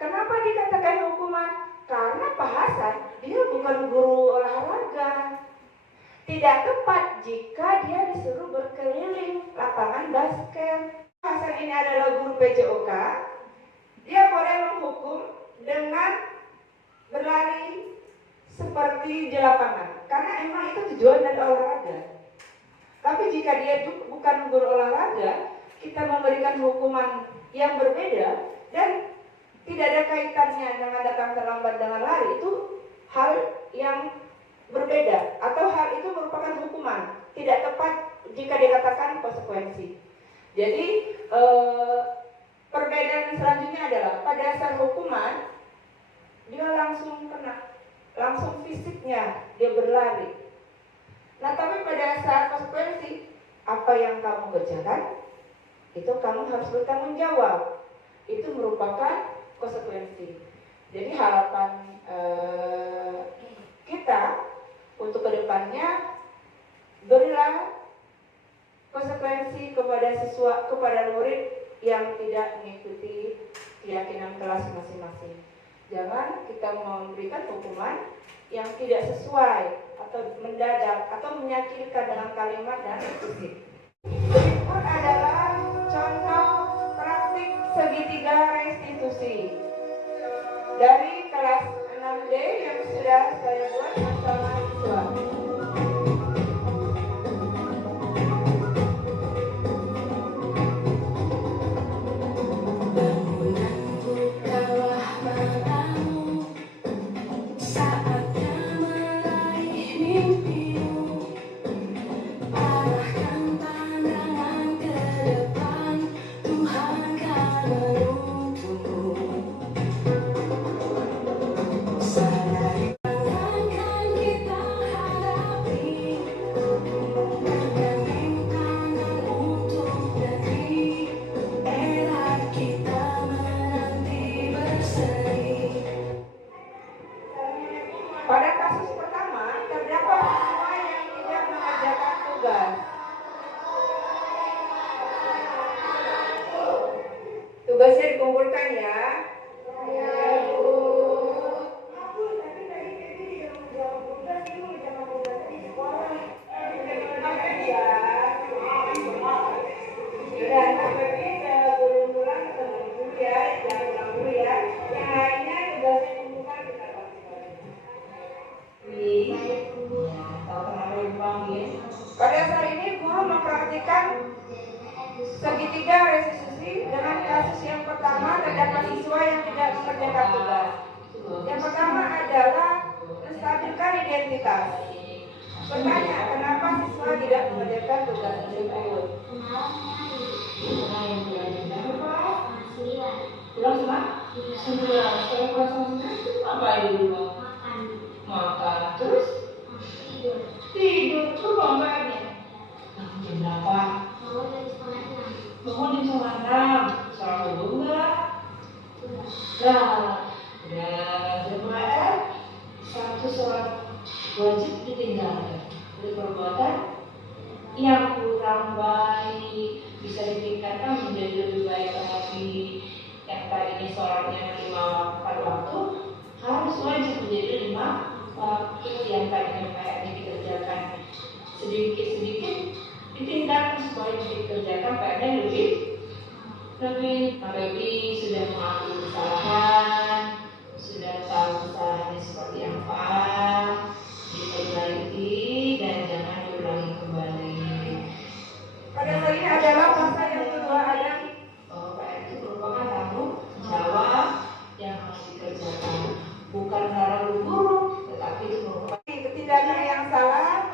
Kenapa dikatakan hukuman? Karena Pak Hasan dia bukan guru olahraga. Tidak tepat jika dia disuruh berkeliling lapangan basket. Pak Hasan ini adalah guru PJOK. Dia boleh menghukum dengan berlari seperti di lapangan, karena emang itu tujuan dari olahraga. Tapi jika dia bukan guru olahraga, kita memberikan hukuman yang berbeda dan tidak ada kaitannya dengan datang terlambat dengan lari, itu hal yang berbeda atau hal itu merupakan hukuman. Tidak tepat jika dikatakan konsekuensi. Jadi perbedaan selanjutnya adalah pada dasar hukuman dia langsung kena, langsung fisiknya dia berlari. Nah tapi pada saat konsekuensi, apa yang kamu kerjakan itu kamu harus bertanggung jawab. Itu merupakan konsekuensi. Jadi harapan kita untuk kedepannya, berilah konsekuensi kepada siswa, kepada murid yang tidak mengikuti keyakinan kelas masing-masing. Jangan kita memberikan hukuman yang tidak sesuai atau mendadak atau menyakitkan dengan kalimat dan eksplisit. Berikut adalah contoh praktik segitiga restitusi dari kelas 6D yang sudah saya buat bersama siswa. Pada kasus pertama, terdapat siswa yang tidak mengerjakan tugas. Tugasnya dikumpulkan ya. Pada saat ini guru mempraktikkan segitiga restitusi dengan kasus yang pertama terdapat siswa yang tidak mengerjakan tugas. Yang pertama adalah menstabilkan identitas. Bertanya, kenapa siswa tidak mengerjakan tugas tersebut? Pulang semua? Semua. Setelah pulang semua apa itu? Makan. Terus? Tidur tuh bapaknya. Bangun jam berapa? Bangun jam 5:30. Salah wudhu enggak? Nah, udah jemaah satu sholat wajib ditinggalkan. Dari perbuatan yang kurang baik bisa ditingkatkan menjadi lebih baik lagi. Yang tadinya sholatnya 5 waktu harus wajib menjadi 5 waktu. Yang tadinya kayaknya dikerjakan sedikit-sedikit ditingkatkan supaya dikerjakan kayaknya lebih. Baby sudah mengakui kesalahan, sudah tahu kesalahannya seperti apa, diperbaiki dan jangan diulangi kembali. Pada kali ini adalah masa yang kedua ada PR itu merupakan tanggung jawab yang harus dikerjakan, bukan karena guru, tetapi itu merupakan ketindakan yang salah.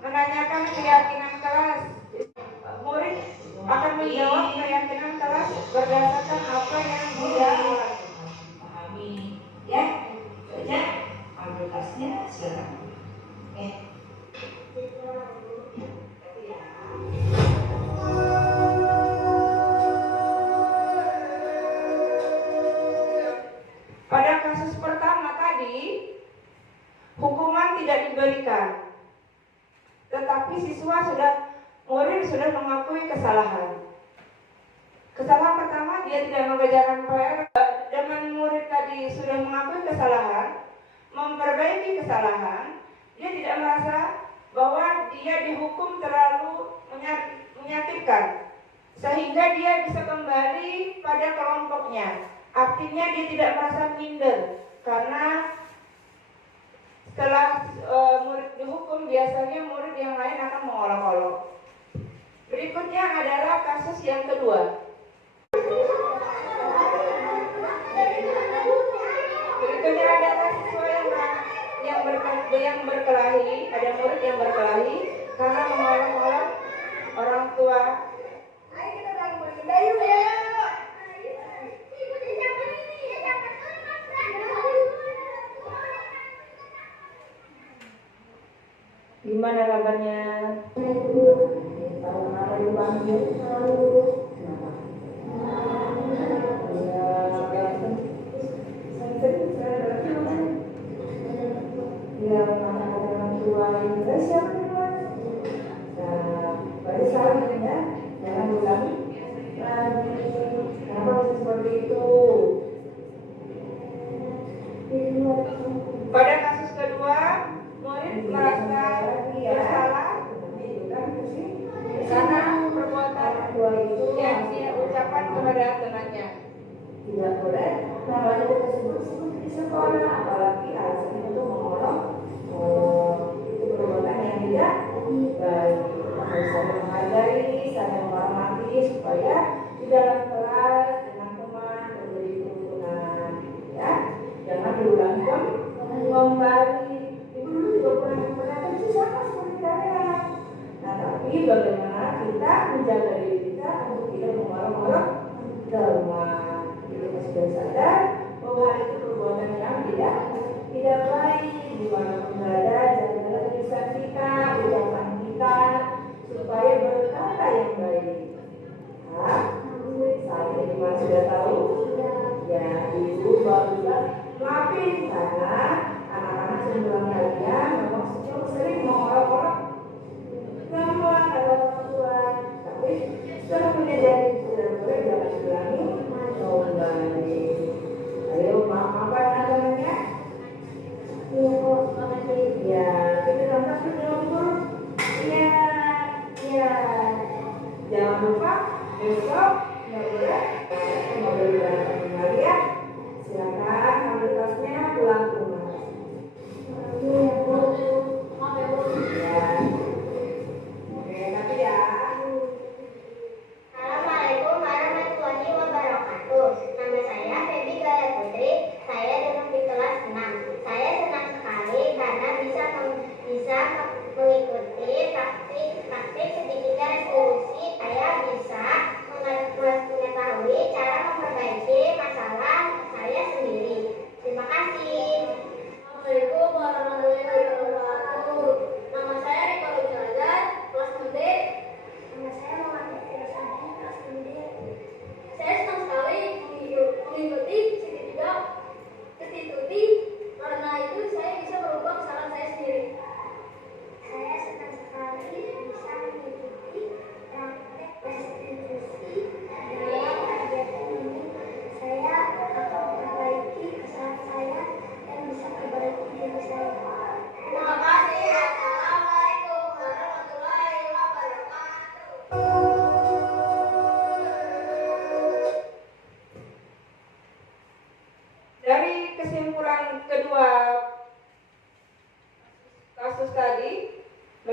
Menanyakan keyakinan kelas, murid akan menjawab keyakinan kelas berdasarkan apa yang dia pahami. Ya, saja ambil tasnya silakan. Pada kasus pertama tadi, hukuman tidak diberikan, tetapi murid sudah mengakui kesalahan. Kesalahan pertama, dia tidak mengerjakan PR. Dengan murid tadi sudah mengakui kesalahan, memperbaiki kesalahan, dia tidak merasa bahwa dia dihukum terlalu menyakitkan, sehingga dia bisa kembali pada kelompoknya. Artinya dia tidak merasa minder, karena setelah murid dihukum, biasanya murid yang lain akan mengolok-olok. Berikutnya adalah kasus yang kedua. Berikutnya adalah siswa yang berkelahi, ada murid yang berkelahi karena mengolok-olok orang tua. Ayo kita bangun, yuk ya. Gimana kabarnya? Tahu kenapa dipanggil? Kenapa? Ya, orang tua ini siapa duluan? Nah, berarti salah ya, jangan ulangi lagi. Kenapa bisa seperti itu? Pada kasus kedua, murid merasa bersalah karena perbuatan yang dia ucapkan kepada temannya. Tidak boleh namanya disebut di sekolah, apalagi alasannya untuk mengolok. Itu perbuatan yang tidak baik. Harus saling menghargai, saling menghormati supaya di dalam kelas dengan teman menjadi kerukunan. Ya, jangan diulangi kembali. Ibu dulu juga pernah terjadi sama seperti kalian. Nah, tapi bagaimana kita menjaga diri kita untuk tidak mengolok-olok teman. Kita sudah sadar bahwa itu perbuatan yang tidak baik. Di mana pun berada, jaga lisan kita, ucapan kita, supaya berkata yang baik. Nah, saya cuma sudah tahu. Ya, ibu baru maafin karena anak-anak sebelum kalian memang sering mengolok-olok teman atau orang tua. Tapi setelah menyadari sudah boleh jangan ulangi. Ayo, maaf apa namanya? Ya, kita nampak berdoa. Ya. Jangan lupa besok ngobrol kembali ya. Silakan ambil tasnya pulang ke rumah.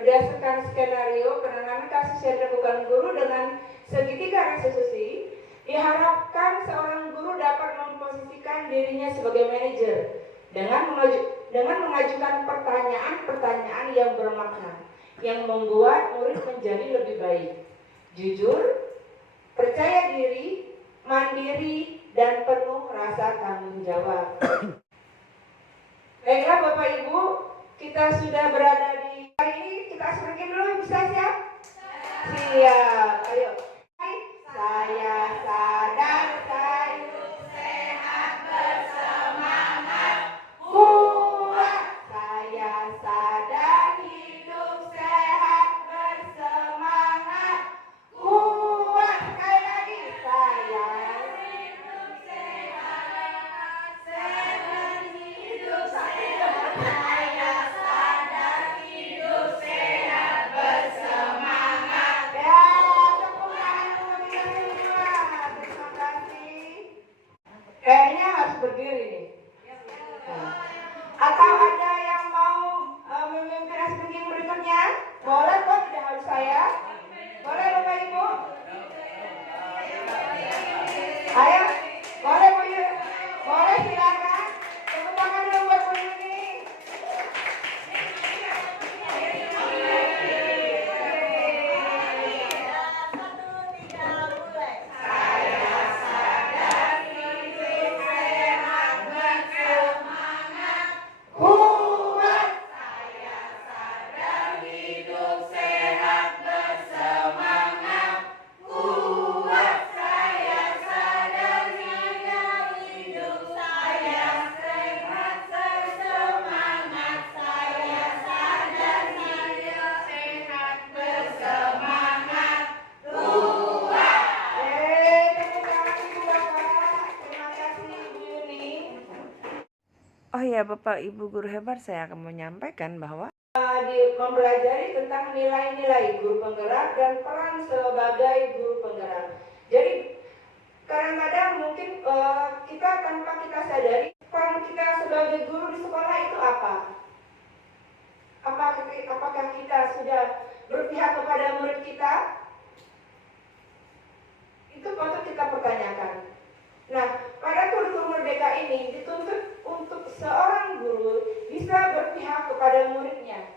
berdasarkan skenario penanganan kasus yang dilakukan guru dengan segitiga restitusi, diharapkan seorang guru dapat memposisikan dirinya sebagai manajer dengan mengajukan pertanyaan-pertanyaan yang bermakna, yang membuat murid menjadi lebih baik, jujur, percaya diri, mandiri, dan penuh rasa tanggung jawab. Baiklah Bapak Ibu, kita sudah berada di hari ini, kita seringin dulu, bisa siap? Siap, ayo. Saya sadar saya sehat bersemangat kuat. Saya sadar hidup sehat bersemangat kuat. Sekali lagi, saya hidup sehat, sehat hidup sehat. Saya sadar hidup sehat bersemangat. Ya, tepuk tangan untuk kita semua. Terima kasih. Kayaknya harus berdiri nih. Atau ada yang mau memimpin speaking berikutnya? Boleh kok, tidak harus saya. Boleh Bapak Ibu? Ayo, boleh Bu Yu? Boleh, silakan. Tepuk tangan dulu buat Bu Yuni. Kuat. Saya sadar hidup sehat bersemangat kuat. Saya sadar hidup saya sehat bersemangat. Saya sadar hidup sehat bersemangat kuat. Tepuk tangan Ibu Bapak. Terima kasih Bu Yuni. Oh ya Bapak Ibu guru hebat, saya akan menyampaikan bahwa Mempelajari tentang nilai-nilai guru penggerak dan peran sebagai guru penggerak. Jadi kadang-kadang mungkin kita tanpa kita sadari peran kita sebagai guru di sekolah itu apa? Apakah kita sudah berpihak kepada murid kita? Itu patut kita pertanyakan. Nah, pada kurikulum Merdeka ini dituntut untuk seorang guru bisa berpihak kepada muridnya.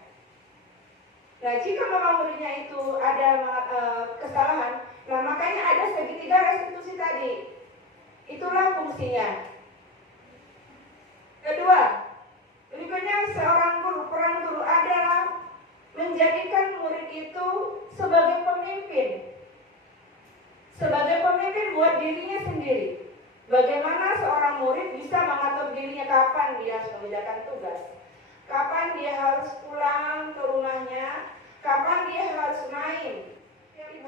Nah, jika memang muridnya itu ada kesalahan, nah makanya ada segitiga restitusi tadi. Itulah fungsinya. Kedua, berikutnya seorang guru, peran guru adalah menjadikan murid itu sebagai pemimpin. Sebagai pemimpin buat dirinya sendiri. Bagaimana seorang murid bisa mengatur dirinya kapan dia harus mengerjakan tugas, kapan dia harus pulang ke rumahnya, kapan dia harus main. Itu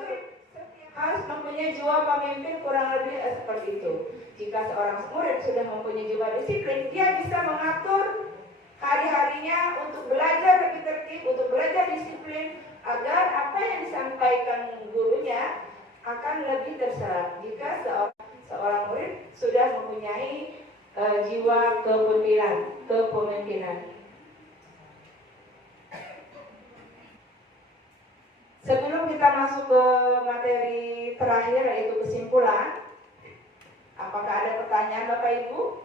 harus mempunyai jiwa pemimpin, kurang lebih seperti itu. Jika seorang murid sudah mempunyai jiwa disiplin, dia bisa mengatur hari-harinya untuk belajar lebih tertib, untuk belajar disiplin, agar apa yang disampaikan gurunya akan lebih terserap. Jika seorang murid sudah mempunyai jiwa kepemimpinan. Sebelum kita masuk ke materi terakhir yaitu kesimpulan, apakah ada pertanyaan Bapak Ibu?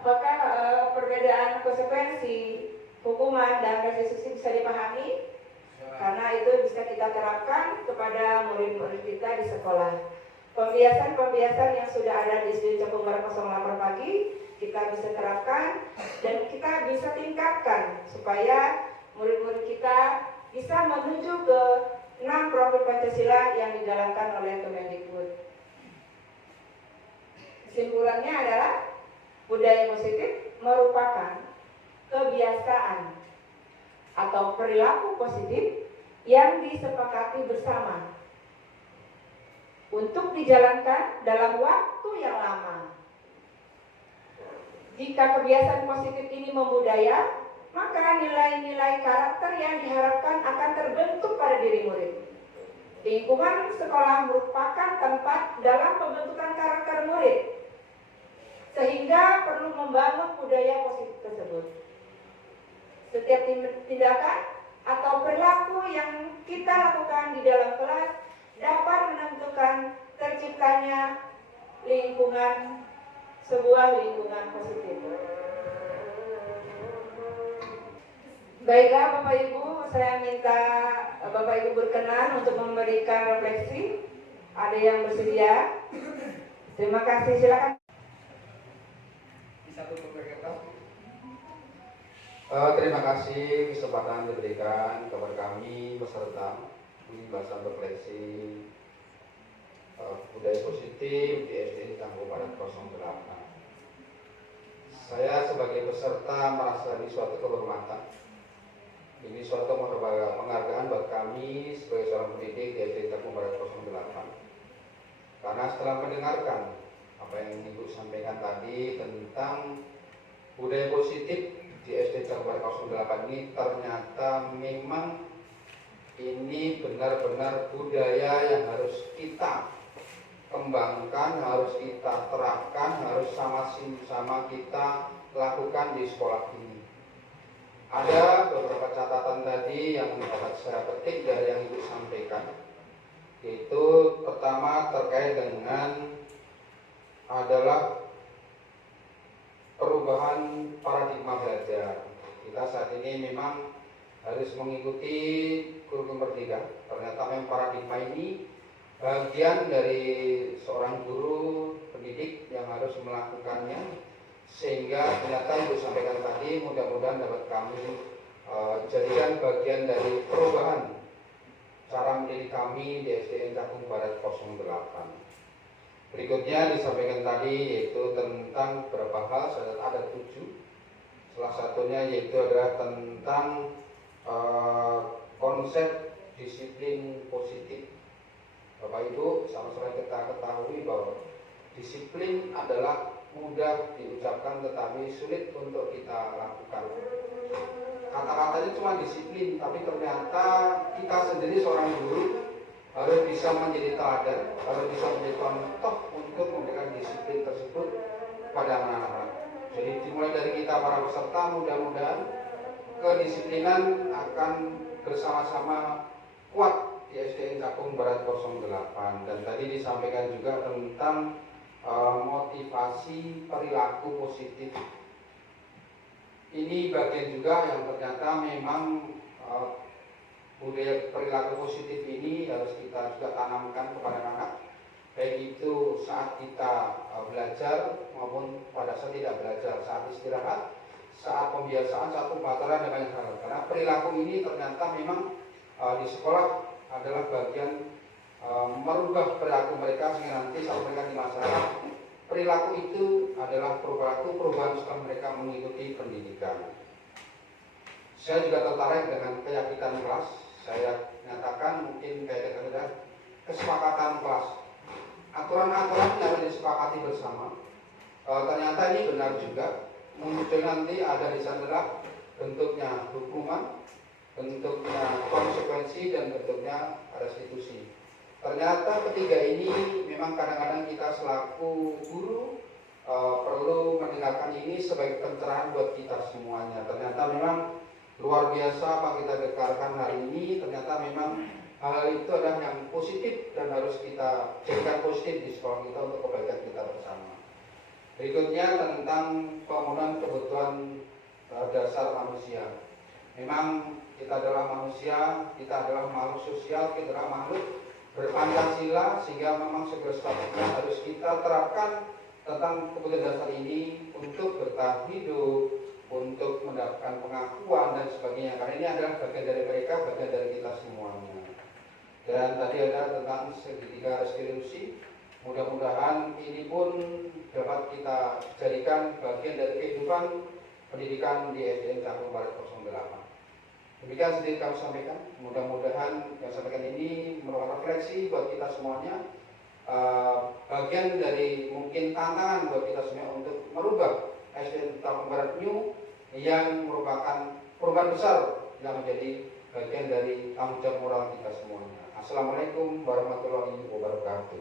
Apakah perbedaan konsekuensi hukuman dan restitusi bisa dipahami? Karena itu bisa kita terapkan kepada murid-murid kita di sekolah. Pembiasan-pembiasan yang sudah ada di SD Cakung Barat 08 pagi kita bisa terapkan dan kita bisa tingkatkan supaya murid-murid kita bisa menuju ke 6 profil Pancasila yang dijalankan oleh Kemendikbud. Kesimpulannya adalah budaya positif merupakan kebiasaan atau perilaku positif yang disepakati bersama untuk dijalankan dalam waktu yang lama. Jika kebiasaan positif ini membudaya, maka nilai-nilai karakter yang diharapkan akan terbentuk pada diri murid. Lingkungan sekolah merupakan tempat dalam pembentukan karakter murid. sehingga perlu membangun budaya positif tersebut. Setiap tindakan atau perilaku yang kita lakukan di dalam kelas dapat menentukan terciptanya sebuah lingkungan positif. Baiklah Bapak Ibu, saya minta Bapak Ibu berkenan untuk memberikan refleksi. Ada yang bersedia? Terima kasih, silakan. Terima kasih kesempatan diberikan kepada kami peserta pembahasan refleksi budaya positif di SD Canggu Barat 08. Saya sebagai peserta merasa ini suatu kehormatan. Ini suatu penghargaan buat kami sebagai seorang pendidik di SD Canggu Barat 08. Karena setelah mendengarkan apa yang Ibu sampaikan tadi tentang budaya positif di SD Canggu Barat 08 ini, ternyata memang ini benar-benar budaya yang harus kita kembangkan, harus kita terapkan, harus sama-sama kita lakukan di sekolah ini. Ada beberapa catatan tadi yang dapat saya petik dari yang Ibu sampaikan, yaitu pertama terkait dengan adalah perubahan paradigma belajar. Kita saat ini memang harus mengikuti kurikulum merdeka. Ternyata memang paradigma ini bagian dari seorang guru pendidik yang harus melakukannya, sehingga ternyata Ibu sampaikan tadi mudah-mudahan dapat kami jadikan bagian dari perubahan cara mendidik kami di SDN Cakung Barat 08. Berikutnya disampaikan tadi yaitu tentang beberapa hal, ada 7. Salah satunya yaitu adalah tentang konsep disiplin positif. Bapak Ibu, sama-sama kita ketahui bahwa disiplin adalah mudah diucapkan tetapi sulit untuk kita lakukan. Kata-katanya cuma disiplin, tapi ternyata kita sendiri seorang guru harus bisa menjadi teladan, harus bisa menjadi contoh untuk memberikan disiplin tersebut pada anak-anak. Jadi dimulai dari kita para peserta, mudah-mudahan kedisiplinan akan bersama-sama kuat di SDN Cakung Barat 08. Dan tadi disampaikan juga tentang motivasi perilaku positif. Ini bagian juga yang ternyata memang budaya perilaku positif ini harus kita juga tanamkan kepada anak, baik itu saat kita belajar maupun pada saat tidak belajar, saat istirahat, saat pembiasaan, saat pembelajaran dan banyak hal. Karena perilaku ini ternyata memang di sekolah adalah bagian merubah perilaku mereka, sehingga nanti saat mereka di masyarakat, perilaku itu adalah perubahan setelah mereka mengikuti pendidikan. Saya juga tertarik dengan keyakinan kelas. Saya nyatakan mungkin kayak dengan kesepakatan kelas, aturan-aturan yang disepakati bersama. Ternyata ini benar juga. Muncul nanti ada di sana bentuknya hukuman, bentuknya konsekuensi, dan bentuknya restitusi. Ternyata ketiga ini memang kadang-kadang kita selaku guru perlu mendengarkan ini sebagai pencerahan buat kita semuanya. Ternyata memang luar biasa apa kita dengarkan hari ini. Ternyata memang hal itu adalah yang positif dan harus kita jadikan positif di sekolah kita untuk kebaikan kita bersama. Berikutnya tentang pemenuhan kebutuhan dasar manusia. Memang kita adalah manusia, kita adalah makhluk sosial, kita adalah makhluk berpancasila, sehingga memang segala sesuatu harus kita terapkan tentang kebutuhan dasar ini untuk bertahan hidup, untuk mendapatkan pengakuan dan sebagainya. Karena ini adalah bagian dari mereka, bagian dari kita semuanya. Dan tadi ada tentang segitiga restitusi. Mudah-mudahan ini pun dapat kita jadikan bagian dari kehidupan pendidikan di SDN Cakung Barat 08. Demikian sedikit kami sampaikan. Mudah-mudahan yang sampaikan ini merupakan refleksi buat kita semuanya. Bagian dari mungkin tantangan buat kita semua untuk merubah SDN Cakung Barat New yang merupakan perubahan besar yang menjadi bagian dari tanggung jawab moral kita semuanya. Assalamualaikum warahmatullahi wabarakatuh.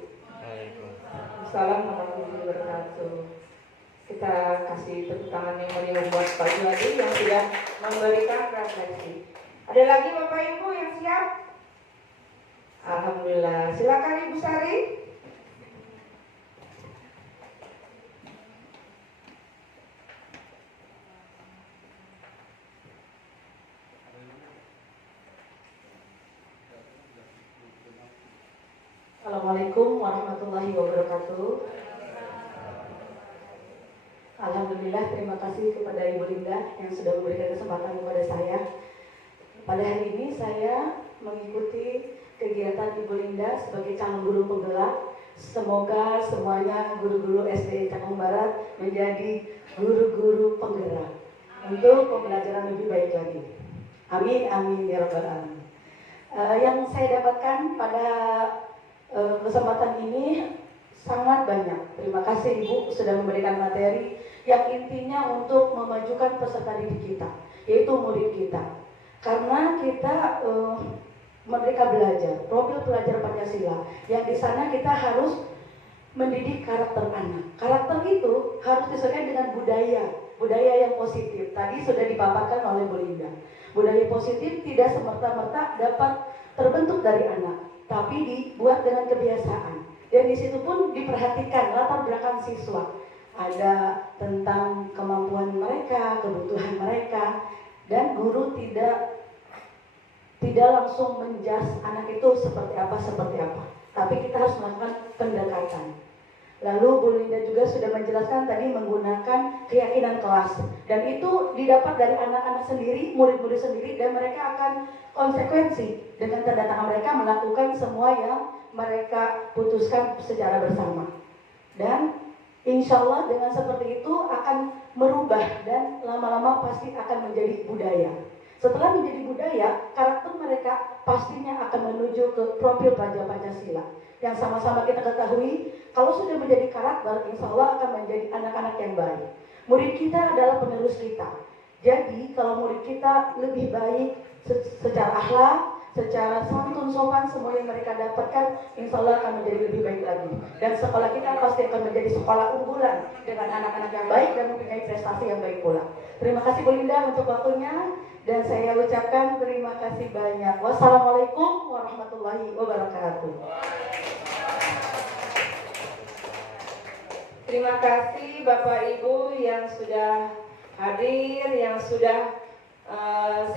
Assalamualaikum warahmatullahi wabarakatuh. Kita kasih tepuk tangan yang meriah buat Pak Juhadi yang sudah memberikan refleksi. Ada lagi Bapak Ibu yang siap? Alhamdulillah. Silakan Ibu Sari. Assalamualaikum warahmatullahi wabarakatuh. Alhamdulillah, terima kasih kepada Ibu Linda yang sudah memberikan kesempatan kepada saya. Pada hari ini saya mengikuti kegiatan Ibu Linda sebagai calon guru penggerak. Semoga semuanya guru-guru SD Cakung Barat menjadi guru-guru penggerak untuk pembelajaran lebih baik lagi. Amin, amin ya rabbal alamin. Yang saya dapatkan pada kesempatan ini sangat banyak. Terima kasih Ibu sudah memberikan materi yang intinya untuk memajukan peserta didik kita, yaitu murid kita. Karena kita merdeka belajar, profil pelajar Pancasila, yang di sana kita harus mendidik karakter anak. Karakter itu harus disesuaikan dengan budaya yang positif. Tadi sudah dipaparkan oleh Bu Linda. Budaya positif tidak semerta-merta dapat terbentuk dari anak, tapi dibuat dengan kebiasaan. Dan di situ pun diperhatikan latar belakang siswa. Ada tentang kemampuan mereka, kebutuhan mereka, dan guru tidak langsung menjudge anak itu seperti apa, tapi kita harus melakukan pendekatan. Lalu Bu Linda juga sudah menjelaskan tadi menggunakan keyakinan kelas, dan itu didapat dari anak-anak sendiri, murid-murid sendiri, dan mereka akan konsekuensi dengan tanda tangan mereka melakukan semua yang mereka putuskan secara bersama. Dan insya Allah dengan seperti itu akan merubah dan lama-lama pasti akan menjadi budaya. Setelah menjadi budaya, karakter mereka pastinya akan menuju ke profil pelajar Pancasila. Yang sama-sama kita ketahui, kalau sudah menjadi karakter, insya Allah akan menjadi anak-anak yang baik. Murid kita adalah penerus kita. Jadi kalau murid kita lebih baik secara akhlak, secara santun sopan, semua yang mereka dapatkan insya Allah akan menjadi lebih baik lagi. Dan sekolah kita pasti akan menjadi sekolah unggulan dengan anak-anak yang baik dan mempunyai prestasi yang baik pula. Terima kasih Bu Linda untuk waktunya, dan saya ucapkan terima kasih banyak. Wassalamualaikum warahmatullahi wabarakatuh. Terima kasih Bapak Ibu yang sudah hadir, yang sudah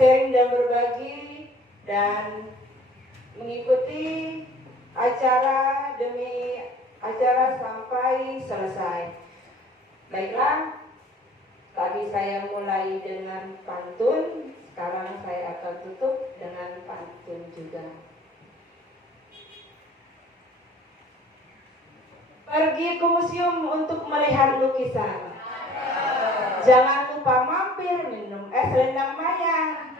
sharing dan berbagi dan mengikuti acara demi acara sampai selesai. Baiklah, tadi saya mulai dengan pantun, sekarang saya akan tutup dengan pantun juga. Pergi ke museum untuk melihat lukisan. Jangan lupa mampir minum es rendang mayang.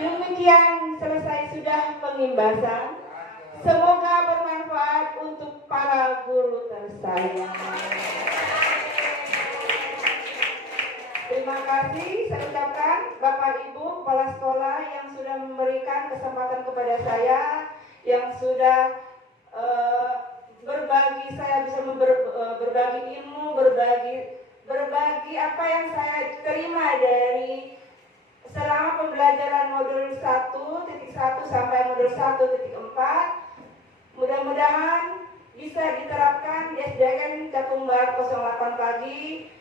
Demikian selesai sudah pengimbasan. Semoga bermanfaat untuk para guru tersayang. Terima kasih saya ucapkan Bapak Ibu Kepala Sekolah yang sudah memberikan kesempatan kepada saya, yang sudah berbagi, saya bisa berbagi ilmu, berbagi apa yang saya terima dari selama pembelajaran modul 1.1 sampai modul 1.4. Mudah-mudahan bisa diterapkan di SDN Cakung Barat 08 pagi.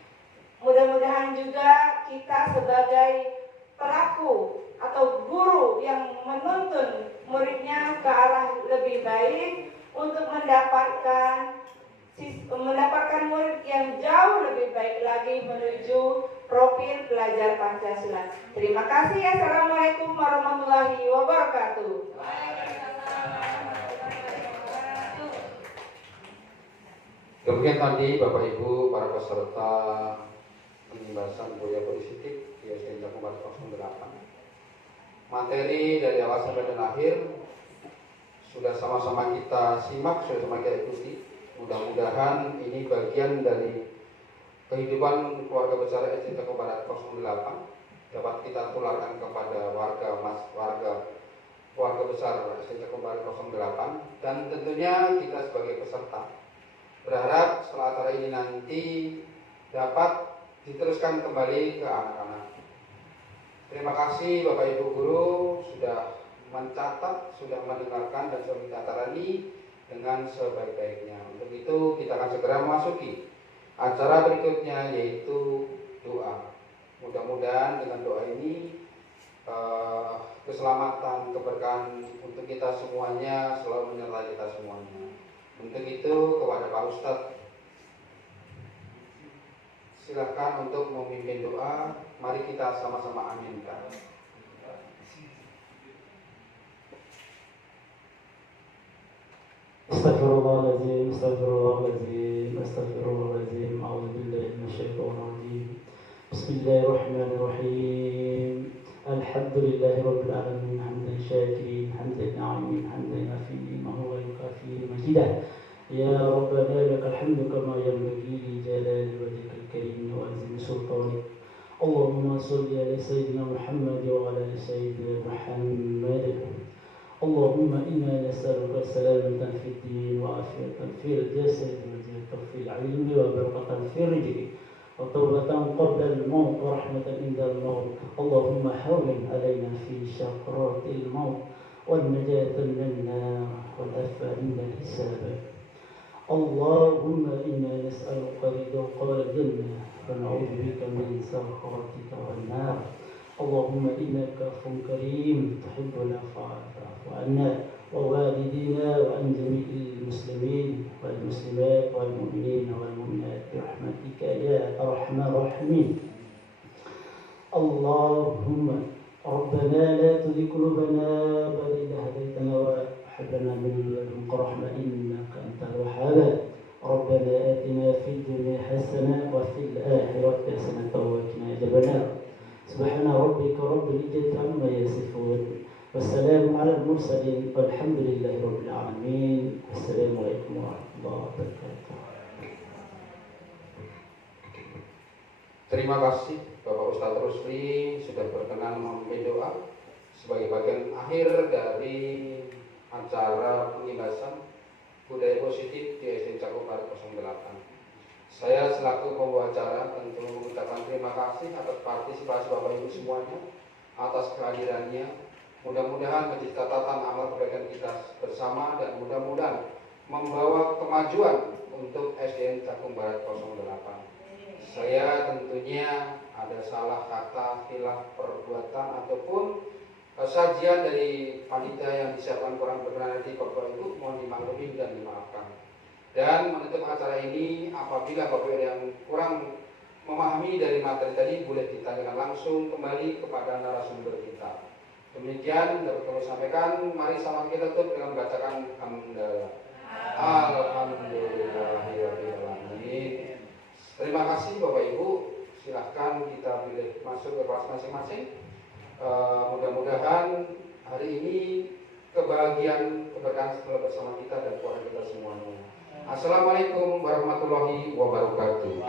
Mudah-mudahan juga kita sebagai pelaku atau guru yang menuntun muridnya ke arah lebih baik untuk mendapatkan murid yang jauh lebih baik lagi menuju profil pelajar Pancasila. Terima kasih. Assalamualaikum warahmatullahi wabarakatuh. Demikian tadi Bapak Ibu para peserta pembahasan budaya positif di SDN Cakung Barat 08. Materi dari awal sampai dan akhir sudah sama-sama kita simak, sudah sama kita ikuti. Mudah-mudahan ini bagian dari kehidupan keluarga besar SDN Cakung Barat 08 dapat kita tularkan kepada warga besar SDN Cakung Barat 08, dan tentunya kita sebagai peserta berharap setelah acara ini nanti dapat diteruskan kembali ke anak-anak. Terima kasih Bapak Ibu Guru sudah mencatat, sudah mendengarkan dan sudah mencatat ini dengan sebaik-baiknya. Untuk itu kita akan segera memasuki acara berikutnya, yaitu doa. Mudah-mudahan dengan doa ini keselamatan, keberkahan untuk kita semuanya selalu menyertai kita semuanya. Untuk itu kepada Pak Ustadz, silakan untuk memimpin doa. Mari kita sama-sama aminkan. Astagfirullahaladzim, astagfirullahaladzim, astagfirullahaladzim. A'udzubillahi minasyaitonir rajim. Bismillahirrahmanirrahim. Alhamdulillahi rabbil alamin, hamdan syakirin, hamdan na'imin, hamdan nafi'in, wa huwa yukafi majidah. Ya Rabbana lakal hamdu kama yanbaghi li jalali wajhikal karim wa azimi sultanik. Allahumma shalli ala sayyidina Muhammad wa ala ali sayyidina Muhammad. Allahumma inna nas'aluka salamatan fid din wa afiyatan fil jasad wa ziyadatan fil ilmi wa barakatan fil rizqi wa tawbatan qabla al-maut wa rahmatan inda al-maut. Allahumma hawwin alaina fi syaqratil maut wal najatan minan nar wal afa inda al-hisab. Allahumma inna nas'aluka ridhaka wal jannah wa na'udzu bika min sakhatika wan nar. Allahumma innaka afuwwun karim tuhibbul afwa fa'fu 'anna wa walidina wa an jami'il muslimin wal muslimat wal mu'minina wal mu'minat bi rahmatika ya arhamar rahimin. Allahumma rabbana la tuzigh qulubana ba'da idh hadaytana wa hab lana min ladunka rahmah innaka antal wahhab. Rabbana atina fid dunya hasanah wa fil akhirati hasanah wa qina adzabannar. Subhana rabbika rabbil izzati amma yasifun. Wassalamu ala al-mursalin walhamdulillahi rabbil alamin. Assalamualaikum warahmatullahi wabarakatuh. Terima kasih Bapak Ustadz Rusli sudah berkenan memimpin doa sebagai bagian akhir dari acara pengindasan budaya positif di SD Cakup Barat 08. Saya selaku pembawa acara tentu mengucapkan terima kasih atas partisipasi Bapak Ibu semuanya, atas kehadirannya. Mudah-mudahan menjadi catatan amal kebaikan kita bersama dan mudah-mudahan membawa kemajuan untuk SDN Cakung Barat 08. Saya tentunya ada salah kata, hilaf perbuatan ataupun sajian dari panitia yang disiapkan kurang berkenan di Bapak Ibu, mohon dimaklumi dan dimaafkan. Dan menutup acara ini, apabila Bapak Ibu yang kurang memahami dari materi tadi, boleh ditanyakan langsung kembali kepada narasumber kita. Demikian dapat kami sampaikan. Mari sama kita tutup dengan membacakan hamdalah. Alhamdulillahirrahmanirrahim. Terima kasih Bapak Ibu. Silahkan kita pilih masuk ke kelas masing-masing. Mudah-mudahan hari ini kebahagiaan, keberkahan selalu bersama kita dan keluarga kita semuanya. Assalamualaikum warahmatullahi wabarakatuh.